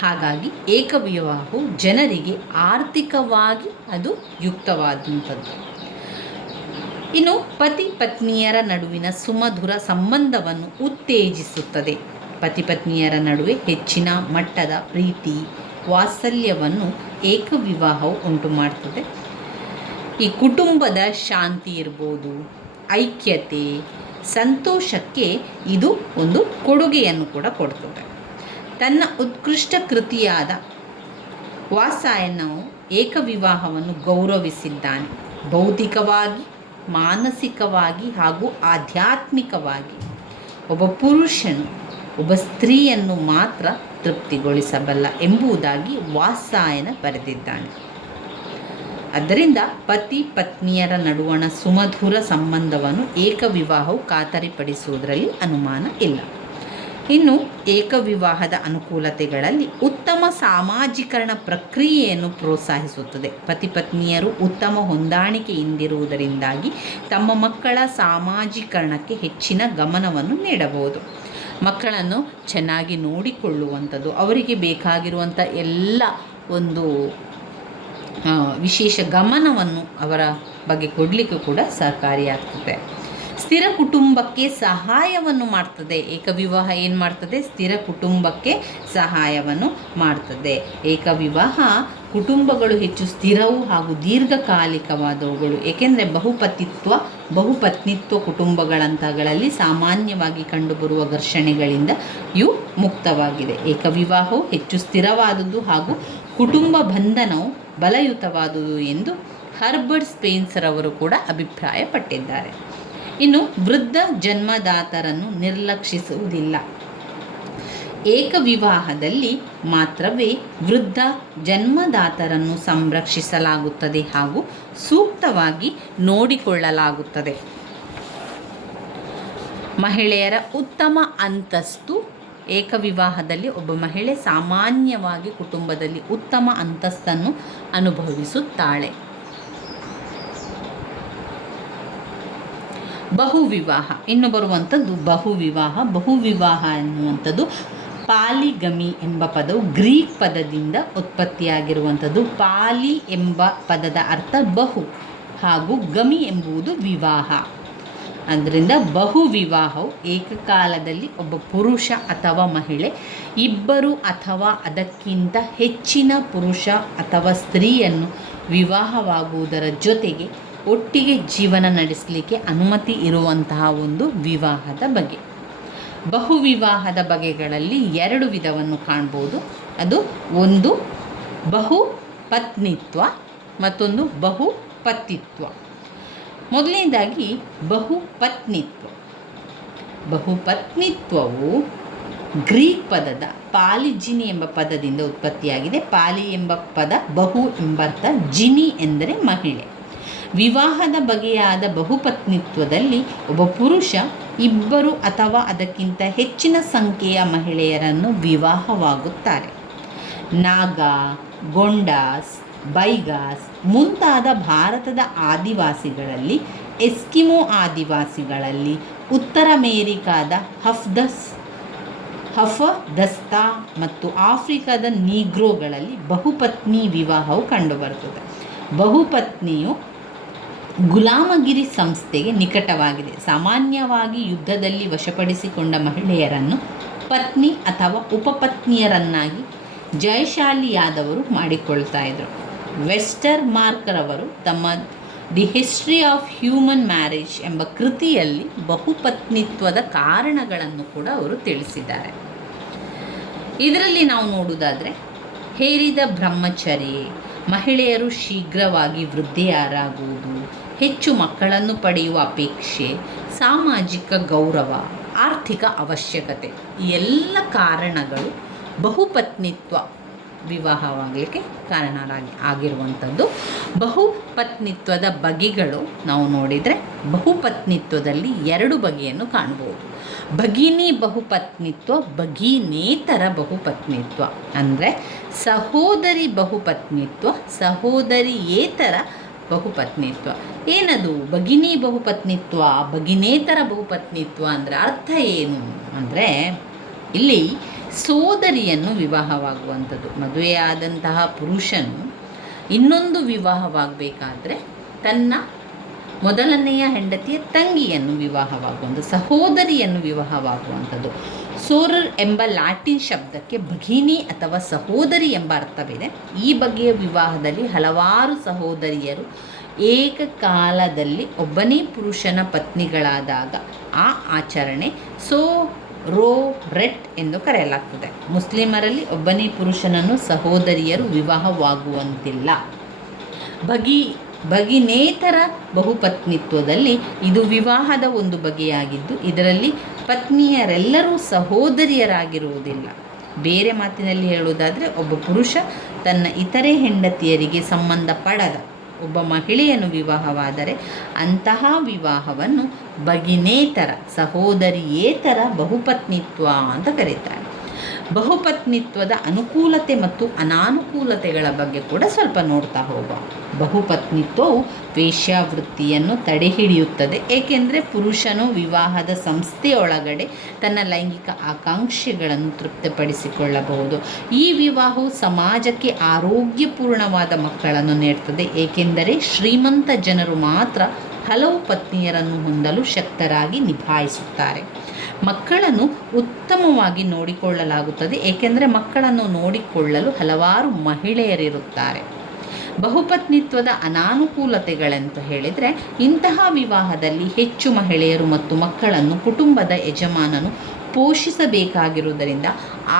ಹಾಗಾಗಿ ಏಕವಿವಾಹವು ಜನರಿಗೆ ಆರ್ಥಿಕವಾಗಿ ಅದು ಯುಕ್ತವಾದಂಥದ್ದು. ಇನ್ನು ಪತಿ ಪತ್ನಿಯರ ನಡುವಿನ ಸುಮಧುರ ಸಂಬಂಧವನ್ನು ಉತ್ತೇಜಿಸುತ್ತದೆ. ಪತಿ ಪತ್ನಿಯರ ನಡುವೆ ಹೆಚ್ಚಿನ ಮಟ್ಟದ ಪ್ರೀತಿ ವಾತ್ಸಲ್ಯವನ್ನು ಏಕವಿವಾಹವು ಉಂಟು ಮಾಡ್ತದೆ. ಈ ಕುಟುಂಬದ ಶಾಂತಿ ಇರ್ಬೋದು, ಐಕ್ಯತೆ, ಸಂತೋಷಕ್ಕೆ ಇದು ಒಂದು ಕೊಡುಗೆಯನ್ನು ಕೂಡ ಕೊಡ್ತದೆ. ತನ್ನ ಉತ್ಕೃಷ್ಟ ಕೃತಿಯಾದ ವಾತ್ಸಾಯನವು ಏಕವಿವಾಹವನ್ನು ಗೌರವಿಸಿದ್ದಾನೆ. ಭೌತಿಕವಾಗಿ, ಮಾನಸಿಕವಾಗಿ ಹಾಗೂ ಆಧ್ಯಾತ್ಮಿಕವಾಗಿ ಒಬ್ಬ ಪುರುಷನು ಒಬ್ಬ ಸ್ತ್ರೀಯನ್ನು ಮಾತ್ರ ತೃಪ್ತಿಗೊಳಿಸಬಲ್ಲ ಎಂಬುದಾಗಿ ವಾತ್ಸಾಯನ ಬರೆದಿದ್ದಾನೆ. ಆದ್ದರಿಂದ ಪತಿ ಪತ್ನಿಯರ ನಡುವಣ ಸುಮಧುರ ಸಂಬಂಧವನ್ನು ಏಕವಿವಾಹವು ಖಾತರಿಪಡಿಸುವುದರಲ್ಲಿ ಅನುಮಾನ ಇಲ್ಲ. ಇನ್ನು ಏಕವಿವಾಹದ ಅನುಕೂಲತೆಗಳಲ್ಲಿ ಉತ್ತಮ ಸಾಮಾಜೀಕರಣ ಪ್ರಕ್ರಿಯೆಯನ್ನು ಪ್ರೋತ್ಸಾಹಿಸುತ್ತದೆ. ಪತಿ ಪತ್ನಿಯರು ಉತ್ತಮ ಹೊಂದಾಣಿಕೆಯಿಂದಿರುವುದರಿಂದಾಗಿ ತಮ್ಮ ಮಕ್ಕಳ ಸಾಮಾಜೀಕರಣಕ್ಕೆ ಹೆಚ್ಚಿನ ಗಮನವನ್ನು ನೀಡಬಹುದು. ಮಕ್ಕಳನ್ನು ಚೆನ್ನಾಗಿ ನೋಡಿಕೊಳ್ಳುವಂಥದ್ದು, ಅವರಿಗೆ ಬೇಕಾಗಿರುವಂಥ ಎಲ್ಲ ಒಂದು ವಿಶೇಷ ಗಮನವನ್ನು ಅವರ ಬಗ್ಗೆ ಕೊಡಲಿಕ್ಕೂ ಕೂಡ ಸಹಕಾರಿಯಾಗ್ತದೆ. ಸ್ಥಿರ ಕುಟುಂಬಕ್ಕೆ ಸಹಾಯವನ್ನು ಮಾಡ್ತದೆ. ಏಕವಿವಾಹ ಏನು ಮಾಡ್ತದೆ? ಸ್ಥಿರ ಕುಟುಂಬಕ್ಕೆ ಸಹಾಯವನ್ನು ಮಾಡ್ತದೆ. ಏಕವಿವಾಹ ಕುಟುಂಬಗಳು ಹೆಚ್ಚು ಸ್ಥಿರವೂ ಹಾಗೂ ದೀರ್ಘಕಾಲಿಕವಾದವುಗಳು. ಏಕೆಂದರೆ ಬಹುಪತ್ನಿತ್ವ ಕುಟುಂಬಗಳಂತಗಳಲ್ಲಿ ಸಾಮಾನ್ಯವಾಗಿ ಕಂಡುಬರುವ ಘರ್ಷಣೆಗಳಿಂದ ಇವು ಮುಕ್ತವಾಗಿದೆ. ಏಕವಿವಾಹವು ಹೆಚ್ಚು ಸ್ಥಿರವಾದುದು ಹಾಗೂ ಕುಟುಂಬ ಬಂಧನವು ಬಲಯುತವಾದುದು ಎಂದು ಹರ್ಬರ್ಟ್ ಸ್ಪೆನ್ಸರ್ ಅವರು ಕೂಡ ಅಭಿಪ್ರಾಯಪಟ್ಟಿದ್ದಾರೆ. ಇನ್ನು ವೃದ್ಧ ಜನ್ಮದಾತರನ್ನು ನಿರ್ಲಕ್ಷಿಸುವುದಿಲ್ಲ. ಏಕವಿವಾಹದಲ್ಲಿ ಮಾತ್ರವೇ ವೃದ್ಧ ಜನ್ಮದಾತರನ್ನು ಸಂರಕ್ಷಿಸಲಾಗುತ್ತದೆ ಹಾಗೂ ಸೂಕ್ತವಾಗಿ ನೋಡಿಕೊಳ್ಳಲಾಗುತ್ತದೆ. ಮಹಿಳೆಯರ ಉತ್ತಮ ಅಂತಸ್ತು. ಏಕವಿವಾಹದಲ್ಲಿ ಒಬ್ಬ ಮಹಿಳೆ ಸಾಮಾನ್ಯವಾಗಿ ಕುಟುಂಬದಲ್ಲಿ ಉತ್ತಮ ಅಂತಸ್ತನ್ನು ಅನುಭವಿಸುತ್ತಾಳೆ. ಬಹುವಿವಾಹ ಇನ್ನು ಬರುವಂಥದ್ದು ಬಹುವಿವಾಹ ಎನ್ನುವಂಥದ್ದು ಪಾಲಿಗಮಿ ಎಂಬ ಪದವು ಗ್ರೀಕ್ ಪದದಿಂದ ಉತ್ಪತ್ತಿಯಾಗಿರುವಂಥದ್ದು. ಪಾಲಿ ಎಂಬ ಪದದ ಅರ್ಥ ಬಹು ಹಾಗೂ ಗಮಿ ಎಂಬುದು ವಿವಾಹ. ಆದ್ದರಿಂದ ಬಹುವಿವಾಹವು ಏಕಕಾಲದಲ್ಲಿ ಒಬ್ಬ ಪುರುಷ ಅಥವಾ ಮಹಿಳೆ, ಇಬ್ಬರು ಅಥವಾ ಅದಕ್ಕಿಂತ ಹೆಚ್ಚಿನ ಪುರುಷ ಅಥವಾ ಸ್ತ್ರೀಯನ್ನು ವಿವಾಹವಾಗುವುದರ ಜೊತೆಗೆ ಒಟ್ಟಿಗೆ ಜೀವನ ನಡೆಸಲಿಕ್ಕೆ ಅನುಮತಿ ಇರುವಂತಹ ಒಂದು ವಿವಾಹದ ಬಗೆ. ಬಹುವಿವಾಹದ ಬಗೆಗಳಲ್ಲಿ 2 ವಿಧವನ್ನು ಕಾಣ್ಬೋದು. ಅದು ಒಂದು ಬಹುಪತ್ನಿತ್ವ, ಮತ್ತೊಂದು ಬಹುಪತಿತ್ವ. ಮೊದಲನೇದಾಗಿ ಬಹುಪತ್ನಿತ್ವವು ಗ್ರೀಕ್ ಪದದ ಪಾಲಿಜಿನಿ ಎಂಬ ಪದದಿಂದ ಉತ್ಪತ್ತಿಯಾಗಿದೆ. ಪಾಲಿ ಎಂಬ ಪದ ಬಹು ಎಂಬರ್ಥ, ಜಿನಿ ಎಂದರೆ ಮಹಿಳೆ. ವಿವಾಹದ ಬಗೆಯಾದ ಬಹುಪತ್ನಿತ್ವದಲ್ಲಿ ಒಬ್ಬ ಪುರುಷ ಇಬ್ಬರು ಅಥವಾ ಅದಕ್ಕಿಂತ ಹೆಚ್ಚಿನ ಸಂಖ್ಯೆಯ ಮಹಿಳೆಯರನ್ನು ವಿವಾಹವಾಗುತ್ತಾರೆ. ನಾಗಾ, ಗೊಂಡಾಸ್, ಬೈಗಾಸ್ ಮುಂತಾದ ಭಾರತದ ಆದಿವಾಸಿಗಳಲ್ಲಿ, ಎಸ್ಕಿಮೋ ಆದಿವಾಸಿಗಳಲ್ಲಿ, ಉತ್ತರ ಅಮೇರಿಕಾದ ಹಫದಸ್ತಾ ಮತ್ತು ಆಫ್ರಿಕಾದ ನೀಗ್ರೋಗಳಲ್ಲಿ ಬಹುಪತ್ನಿ ವಿವಾಹವು ಕಂಡುಬರುತ್ತದೆ. ಬಹುಪತ್ನಿಯು ಗುಲಾಮಗಿರಿ ಸಂಸ್ಥೆಗೆ ನಿಕಟವಾಗಿದೆ. ಸಾಮಾನ್ಯವಾಗಿ ಯುದ್ಧದಲ್ಲಿ ವಶಪಡಿಸಿಕೊಂಡ ಮಹಿಳೆಯರನ್ನು ಪತ್ನಿ ಅಥವಾ ಉಪಪತ್ನಿಯರನ್ನಾಗಿ ಜಯಶಾಲಿಯಾದವರು ಮಾಡಿಕೊಳ್ತಾ ಇದ್ದರು. ವೆಸ್ಟರ್ ಮಾರ್ಕ್ರವರು ತಮ್ಮ the history of human marriage ಎಂಬ ಕೃತಿಯಲ್ಲಿ ಬಹುಪತ್ನಿತ್ವದ ಕಾರಣಗಳನ್ನು ಕೂಡ ಅವರು ತಿಳಿಸಿದ್ದಾರೆ. ಇದರಲ್ಲಿ ನಾವು ನೋಡುವುದಾದರೆ, ಹೇರಿದ ಬ್ರಹ್ಮಚರ್ಯೆ, ಮಹಿಳೆಯರು ಶೀಘ್ರವಾಗಿ ವೃದ್ಧೆಯರಾಗುವುದು, ಹೆಚ್ಚು ಮಕ್ಕಳನ್ನು ಪಡೆಯುವ ಅಪೇಕ್ಷೆ, ಸಾಮಾಜಿಕ ಗೌರವ, ಆರ್ಥಿಕ ಅವಶ್ಯಕತೆ, ಈ ಎಲ್ಲ ಕಾರಣಗಳು ಬಹುಪತ್ನಿತ್ವ ವಿವಾಹವಾಗಲಿಕ್ಕೆ ಕಾರಣ ಆಗಿರುವಂಥದ್ದು. ಬಹುಪತ್ನಿತ್ವದ ಬಗೆಗಳು ನಾವು ನೋಡಿದರೆ, ಬಹುಪತ್ನಿತ್ವದಲ್ಲಿ 2 ಬಗೆಯನ್ನು ಕಾಣ್ಬೋದು. ಭಗಿನಿ ಬಹುಪತ್ನಿತ್ವ, ಭಗಿನೇತರ ಬಹುಪತ್ನಿತ್ವ. ಅಂದರೆ ಸಹೋದರಿ ಬಹುಪತ್ನಿತ್ವ, ಸಹೋದರಿಯೇತರ ಬಹುಪತ್ನಿತ್ವ. ಏನದು ಭಗಿನಿ ಬಹುಪತ್ನಿತ್ವ, ಭಗಿನೇತರ ಬಹುಪತ್ನಿತ್ವ ಅಂದರೆ ಅರ್ಥ ಏನು ಅಂದರೆ, ಇಲ್ಲಿ ಸೋದರಿಯನ್ನು ವಿವಾಹವಾಗುವಂಥದ್ದು. ಮದುವೆಯಾದಂತಹ ಪುರುಷನು ಇನ್ನೊಂದು ವಿವಾಹವಾಗಬೇಕಾದ್ರೆ ತನ್ನ ಮೊದಲನೆಯ ಹೆಂಡತಿಯ ತಂಗಿಯನ್ನು ವಿವಾಹವಾಗುವಂಥ ಸಹೋದರಿಯನ್ನು ವಿವಾಹವಾಗುವಂಥದ್ದು. ಸೋರರ್ ಎಂಬ ಲ್ಯಾಟಿನ್ ಶಬ್ದಕ್ಕೆ ಭಗಿನಿ ಅಥವಾ ಸಹೋದರಿ ಎಂಬ ಅರ್ಥವಿದೆ. ಈ ಬಗೆಯ ವಿವಾಹದಲ್ಲಿ ಹಲವಾರು ಸಹೋದರಿಯರು ಏಕಕಾಲದಲ್ಲಿ ಒಬ್ಬನೇ ಪುರುಷನ ಪತ್ನಿಗಳಾದಾಗ ಆ ಆಚರಣೆ ಸೋರೋರೆಟ್ ಎಂದು ಕರೆಯಲಾಗ್ತದೆ. ಮುಸ್ಲಿಮರಲ್ಲಿ ಒಬ್ಬನೇ ಪುರುಷನನ್ನು ಸಹೋದರಿಯರು ವಿವಾಹವಾಗುವಂತಿಲ್ಲ. ಭಗಿನೇತರ ಬಹುಪತ್ನಿತ್ವದಲ್ಲಿ ಇದು ವಿವಾಹದ ಒಂದು ಬಗೆಯಾಗಿದ್ದು, ಇದರಲ್ಲಿ ಪತ್ನಿಯರೆಲ್ಲರೂ ಸಹೋದರಿಯರಾಗಿರುವುದಿಲ್ಲ. ಬೇರೆ ಮಾತಿನಲ್ಲಿ ಹೇಳುವುದಾದರೆ, ಒಬ್ಬ ಪುರುಷ ತನ್ನ ಇತರೆ ಹೆಂಡತಿಯರಿಗೆ ಸಂಬಂಧಪಡದ ಒಬ್ಬ ಮಹಿಳೆಯನ್ನು ವಿವಾಹವಾದರೆ ಅಂತಹ ವಿವಾಹವನ್ನು ಭಗಿನೇತರ ಸಹೋದರಿಯೇತರ ಬಹುಪತ್ನಿತ್ವ ಅಂತ ಕರೀತಾರೆ. ಬಹುಪತ್ನಿತ್ವದ ಅನುಕೂಲತೆ ಮತ್ತು ಅನಾನುಕೂಲತೆಗಳ ಬಗ್ಗೆ ಕೂಡ ಸ್ವಲ್ಪ ನೋಡ್ತಾ ಹೋಗುವ. ಬಹುಪತ್ನಿತ್ವವು ವೇಶ್ಯಾವೃತ್ತಿಯನ್ನು ತಡೆಹಿಡಿಯುತ್ತದೆ, ಏಕೆಂದರೆ ಪುರುಷನು ವಿವಾಹದ ಸಂಸ್ಥೆಯೊಳಗಡೆ ತನ್ನ ಲೈಂಗಿಕ ಆಕಾಂಕ್ಷೆಗಳನ್ನು ತೃಪ್ತಿಪಡಿಸಿಕೊಳ್ಳಬಹುದು. ಈ ವಿವಾಹವು ಸಮಾಜಕ್ಕೆ ಆರೋಗ್ಯಪೂರ್ಣವಾದ ಮಕ್ಕಳನ್ನು ನೀಡುತ್ತದೆ, ಏಕೆಂದರೆ ಶ್ರೀಮಂತ ಜನರು ಮಾತ್ರ ಹಲವು ಪತ್ನಿಯರನ್ನು ಹೊಂದಲು ಶಕ್ತರಾಗಿ ನಿಭಾಯಿಸುತ್ತಾರೆ. ಮಕ್ಕಳನ್ನು ಉತ್ತಮವಾಗಿ ನೋಡಿಕೊಳ್ಳಲಾಗುತ್ತದೆ, ಏಕೆಂದರೆ ಮಕ್ಕಳನ್ನು ನೋಡಿಕೊಳ್ಳಲು ಹಲವಾರು ಮಹಿಳೆಯರಿರುತ್ತಾರೆ. ಬಹುಪತ್ನಿತ್ವದ ಅನಾನುಕೂಲತೆಗಳೆಂತ ಹೇಳಿದರೆ, ಇಂತಹ ವಿವಾಹದಲ್ಲಿ ಹೆಚ್ಚು ಮಹಿಳೆಯರು ಮತ್ತು ಮಕ್ಕಳನ್ನು ಕುಟುಂಬದ ಯಜಮಾನನು ಪೋಷಿಸಬೇಕಾಗಿರುವುದರಿಂದ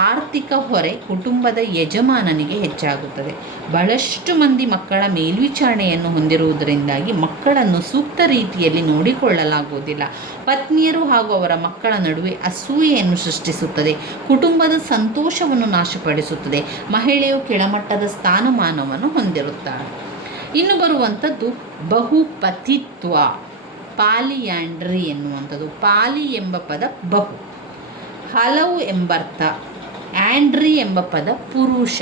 ಆರ್ಥಿಕ ಹೊರೆ ಕುಟುಂಬದ ಯಜಮಾನನಿಗೆ ಹೆಚ್ಚಾಗುತ್ತದೆ. ಬಹಳಷ್ಟು ಮಂದಿ ಮಕ್ಕಳ ಮೇಲ್ವಿಚಾರಣೆಯನ್ನು ಹೊಂದಿರುವುದರಿಂದಾಗಿ ಮಕ್ಕಳನ್ನು ಸೂಕ್ತ ರೀತಿಯಲ್ಲಿ ನೋಡಿಕೊಳ್ಳಲಾಗುವುದಿಲ್ಲ. ಪತ್ನಿಯರು ಹಾಗೂ ಅವರ ಮಕ್ಕಳ ನಡುವೆ ಅಸೂಯೆಯನ್ನು ಸೃಷ್ಟಿಸುತ್ತದೆ, ಕುಟುಂಬದ ಸಂತೋಷವನ್ನು ನಾಶಪಡಿಸುತ್ತದೆ. ಮಹಿಳೆಯು ಕೆಳಮಟ್ಟದ ಸ್ಥಾನಮಾನವನ್ನು ಹೊಂದಿರುತ್ತಾಳೆ. ಇನ್ನು ಬರುವಂಥದ್ದು ಬಹುಪತಿತ್ವ, ಪಾಲಿಯಾಂಡ್ರಿ ಎನ್ನುವಂಥದ್ದು. ಪಾಲಿ ಎಂಬ ಪದ ಬಹು, ಹಲವು ಎಂಬರ್ಥ, ಆ್ಯಂಡ್ರಿ ಎಂಬ ಪದ ಪುರುಷ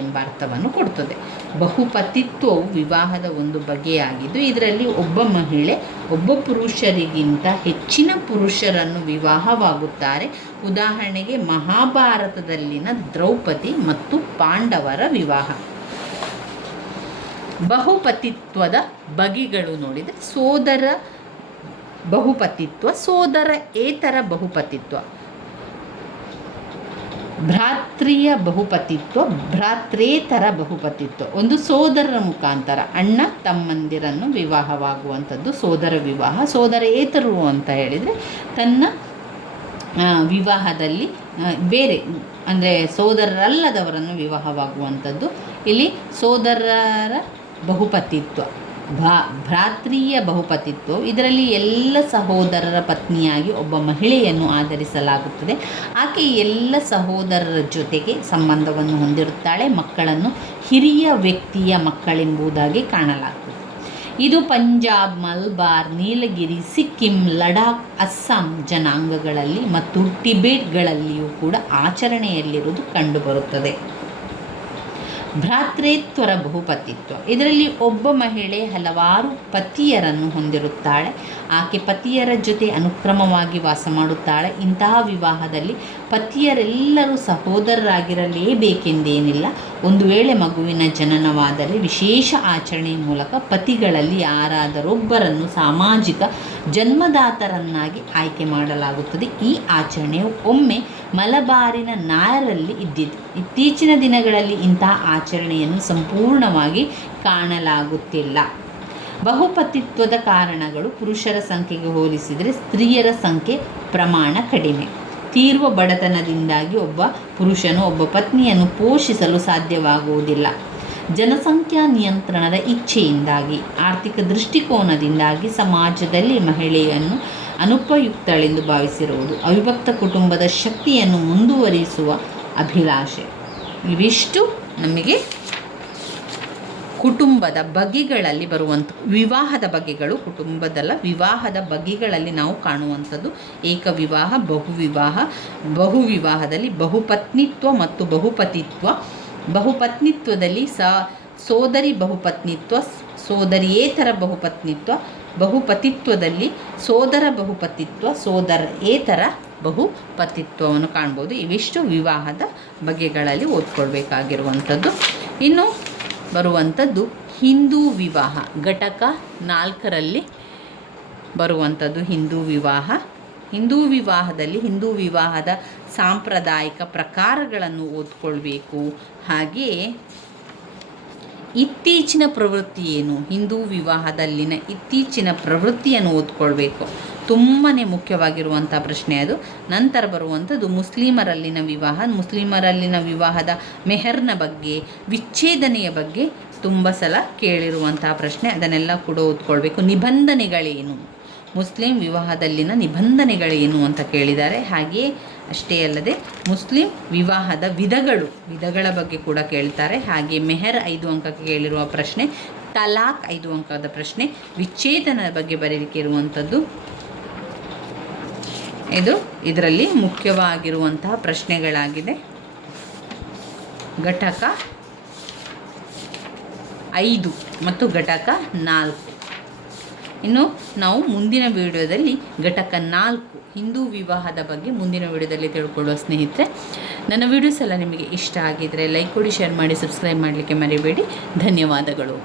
ಎಂಬ ಅರ್ಥವನ್ನು ಕೊಡ್ತದೆ. ಬಹುಪತಿತ್ವವು ವಿವಾಹದ ಒಂದು ಬಗೆಯಾಗಿದ್ದು, ಇದರಲ್ಲಿ ಒಬ್ಬ ಮಹಿಳೆ ಒಬ್ಬ ಪುರುಷರಿಗಿಂತ ಹೆಚ್ಚಿನ ಪುರುಷರನ್ನು ವಿವಾಹವಾಗುತ್ತಾರೆ. ಉದಾಹರಣೆಗೆ ಮಹಾಭಾರತದಲ್ಲಿನ ದ್ರೌಪದಿ ಮತ್ತು ಪಾಂಡವರ ವಿವಾಹ. ಬಹುಪತಿತ್ವದ ಬಗೆಗಳು ನೋಡಿದರೆ ಸೋದರ ಬಹುಪತಿತ್ವ, ಸೋದರೇತರ ಬಹುಪತಿತ್ವ, ಭ್ರಾತೃಯ ಬಹುಪತಿತ್ವ, ಭ್ರಾತೃೇತರ ಬಹುಪತಿತ್ವ. ಒಂದು ಸೋದರರ ಮುಖಾಂತರ ಅಣ್ಣ ತಮ್ಮಂದಿರನ್ನು ವಿವಾಹವಾಗುವಂಥದ್ದು ಸೋದರ ವಿವಾಹ. ಸೋದರೇತರು ಅಂತ ಹೇಳಿದರೆ ತನ್ನ ವಿವಾಹದಲ್ಲಿ ಬೇರೆ ಅಂದರೆ ಸೋದರರಲ್ಲದವರನ್ನು ವಿವಾಹವಾಗುವಂಥದ್ದು. ಇಲ್ಲಿ ಸೋದರರ ಬಹುಪತಿತ್ವ, ಭ್ರಾತೃಯ ಬಹುಪತಿತ್ವ. ಇದರಲ್ಲಿ ಎಲ್ಲ ಸಹೋದರರ ಪತ್ನಿಯಾಗಿ ಒಬ್ಬ ಮಹಿಳೆಯನ್ನು ಆಧರಿಸಲಾಗುತ್ತದೆ. ಆಕೆ ಎಲ್ಲ ಸಹೋದರರ ಜೊತೆಗೆ ಸಂಬಂಧವನ್ನು ಹೊಂದಿರುತ್ತಾಳೆ. ಮಕ್ಕಳನ್ನು ಹಿರಿಯ ವ್ಯಕ್ತಿಯ ಮಕ್ಕಳೆಂಬುದಾಗಿ ಕಾಣಲಾಗುತ್ತದೆ. ಇದು ಪಂಜಾಬ್, ಮಲಬಾರ್, ನೀಲಗಿರಿ, ಸಿಕ್ಕಿಂ, ಲಡಾಖ್, ಅಸ್ಸಾಂ ಜನಾಂಗಗಳಲ್ಲಿ ಮತ್ತು ಟಿಬೆಟ್ಗಳಲ್ಲಿಯೂ ಕೂಡ ಆಚರಣೆಯಲ್ಲಿರುವುದು ಕಂಡುಬರುತ್ತದೆ. ಭ್ರಾತೃೇತರ ಬಹುಪತಿತ್ವ, ಇದರಲ್ಲಿ ಒಬ್ಬ ಮಹಿಳೆ ಹಲವಾರು ಪತಿಯರನ್ನು ಹೊಂದಿರುತ್ತಾಳೆ. ಆಕೆ ಪತಿಯರ ಜೊತೆ ಅನುಕ್ರಮವಾಗಿ ವಾಸ ಮಾಡುತ್ತಾಳೆ. ಇಂತಹ ವಿವಾಹದಲ್ಲಿ ಪತಿಯರೆಲ್ಲರೂ ಸಹೋದರರಾಗಿರಲೇಬೇಕೆಂದೇನಿಲ್ಲ. ಒಂದು ವೇಳೆ ಮಗುವಿನ ಜನನವಾದಲ್ಲಿ ವಿಶೇಷ ಆಚರಣೆಯ ಮೂಲಕ ಪತಿಗಳಲ್ಲಿ ಯಾರಾದರೊಬ್ಬರನ್ನು ಸಾಮಾಜಿಕ ಜನ್ಮದಾತರನ್ನಾಗಿ ಆಯ್ಕೆ ಮಾಡಲಾಗುತ್ತದೆ. ಈ ಆಚರಣೆಯು ಒಮ್ಮೆ ಮಲಬಾರಿನ ನಾಯರಲ್ಲಿ ಇದ್ದಿತು. ಇತ್ತೀಚಿನ ದಿನಗಳಲ್ಲಿ ಇಂತಹ ಆಚರಣೆಯನ್ನು ಸಂಪೂರ್ಣವಾಗಿ ಕಾಣಲಾಗುತ್ತಿಲ್ಲ. ಬಹುಪತಿತ್ವದ ಕಾರಣಗಳು: ಪುರುಷರ ಸಂಖ್ಯೆಗೆ ಹೋಲಿಸಿದರೆ ಸ್ತ್ರೀಯರ ಸಂಖ್ಯೆ ಪ್ರಮಾಣ ಕಡಿಮೆ. ತೀವ್ರ ಬಡತನದಿಂದಾಗಿ ಒಬ್ಬ ಪುರುಷನು ಒಬ್ಬ ಪತ್ನಿಯನ್ನು ಪೋಷಿಸಲು ಸಾಧ್ಯವಾಗುವುದಿಲ್ಲ. ಜನಸಂಖ್ಯಾ ನಿಯಂತ್ರಣದ ಇಚ್ಛೆಯಿಂದಾಗಿ, ಆರ್ಥಿಕ ದೃಷ್ಟಿಕೋನದಿಂದಾಗಿ ಸಮಾಜದಲ್ಲಿ ಮಹಿಳೆಯನ್ನು ಅನುಪಯುಕ್ತಳೆಂದು ಭಾವಿಸಿರುವುದು, ಅವಿಭಕ್ತ ಕುಟುಂಬದ ಶಕ್ತಿಯನ್ನು ಮುಂದುವರಿಸುವ ಅಭಿಲಾಷೆ. ಇವಿಷ್ಟು ನಮಗೆ ಕುಟುಂಬದ ಬಗೆಗಳಲ್ಲಿ ಬರುವಂಥ ವಿವಾಹದ ಬಗೆಗಳು. ಕುಟುಂಬದಲ್ಲ, ವಿವಾಹದ ಬಗೆಗಳಲ್ಲಿ ನಾವು ಕಾಣುವಂಥದ್ದು ಏಕವಿವಾಹ, ಬಹುವಿವಾಹ. ಬಹುವಿವಾಹದಲ್ಲಿ ಬಹುಪತ್ನಿತ್ವ ಮತ್ತು ಬಹುಪತಿತ್ವ. ಬಹುಪತ್ನಿತ್ವದಲ್ಲಿ ಸೋದರಿ ಬಹುಪತ್ನಿತ್ವ, ಸೋದರಿಯೇತರ ಬಹುಪತ್ನಿತ್ವ. ಬಹುಪತಿತ್ವದಲ್ಲಿ ಸೋದರ ಬಹುಪತಿತ್ವ, ಸೋದರೇತರ ಬಹುಪತಿತ್ವವನ್ನು ಕಾಣ್ಬೋದು. ಇವಿಷ್ಟು ವಿವಾಹದ ಬಗೆಗಳಲ್ಲಿ ಓದ್ಕೊಳ್ಬೇಕಾಗಿರುವಂಥದ್ದು. ಇನ್ನು ಬರುವಂಥದ್ದು ಹಿಂದೂ ವಿವಾಹ. ಘಟಕ 4ರಲ್ಲಿ ಬರುವಂಥದ್ದು ಹಿಂದೂ ವಿವಾಹ. ಹಿಂದೂ ವಿವಾಹದಲ್ಲಿ ಹಿಂದೂ ವಿವಾಹದ ಸಾಂಪ್ರದಾಯಿಕ ಪ್ರಕಾರಗಳನ್ನು ಓದ್ಕೊಳ್ಬೇಕು. ಹಾಗೆಯೇ ಇತ್ತೀಚಿನ ಪ್ರವೃತ್ತಿ ಏನು, ಹಿಂದೂ ವಿವಾಹದಲ್ಲಿನ ಇತ್ತೀಚಿನ ಪ್ರವೃತ್ತಿಯನ್ನು ಓದ್ಕೊಳ್ಬೇಕು. ತುಂಬಾ ಮುಖ್ಯವಾಗಿರುವಂಥ ಪ್ರಶ್ನೆ ಅದು. ನಂತರ ಬರುವಂಥದ್ದು ಮುಸ್ಲಿಮರಲ್ಲಿನ ವಿವಾಹದ ಮೆಹರ್ನ ಬಗ್ಗೆ, ವಿಚ್ಛೇದನೆಯ ಬಗ್ಗೆ ತುಂಬ ಸಲ ಕೇಳಿರುವಂತಹ ಪ್ರಶ್ನೆ. ಅದನ್ನೆಲ್ಲ ಕೂಡ ಓದ್ಕೊಳ್ಬೇಕು. ನಿಬಂಧನೆಗಳೇನು, ಮುಸ್ಲಿಂ ವಿವಾಹದಲ್ಲಿನ ನಿಬಂಧನೆಗಳೇನು ಅಂತ ಕೇಳಿದ್ದಾರೆ. ಹಾಗೆಯೇ ಅಷ್ಟೇ ಅಲ್ಲದೆ ಮುಸ್ಲಿಂ ವಿವಾಹದ ವಿಧಗಳ ಬಗ್ಗೆ ಕೂಡ ಕೇಳ್ತಾರೆ. ಹಾಗೆ ಮೆಹರ್ 5 ಅಂಕಕ್ಕೆ ಕೇಳಿರುವ ಪ್ರಶ್ನೆ, ತಲಾಕ್ 5 ಅಂಕದ ಪ್ರಶ್ನೆ, ವಿಚ್ಛೇದನದ ಬಗ್ಗೆ ಬರೀಲಿಕ್ಕೆ ಇರುವಂಥದ್ದು. ಇದು ಇದರಲ್ಲಿ ಮುಖ್ಯವಾಗಿರುವಂತಹ ಪ್ರಶ್ನೆಗಳಾಗಿದೆ. ಘಟಕ 5 ಮತ್ತು ಘಟಕ 4. ಇನ್ನು ನಾವು ಮುಂದಿನ ವಿಡಿಯೋದಲ್ಲಿ ಘಟಕ 4 ಹಿಂದೂ ವಿವಾಹದ ಬಗ್ಗೆ ಮುಂದಿನ ವಿಡಿಯೋದಲ್ಲಿ ತಿಳ್ಕೊಳ್ಳುವ ಸ್ನೇಹಿತರೆ. ನನ್ನ ವಿಡಿಯೋಸ್ ಎಲ್ಲ ನಿಮಗೆ ಇಷ್ಟ ಆಗಿದ್ದರೆ ಲೈಕ್ ಕೊಡಿ, ಶೇರ್ ಮಾಡಿ, ಸಬ್ಸ್ಕ್ರೈಬ್ ಮಾಡಲಿಕ್ಕೆ ಮರಿಬೇಡಿ. ಧನ್ಯವಾದಗಳು.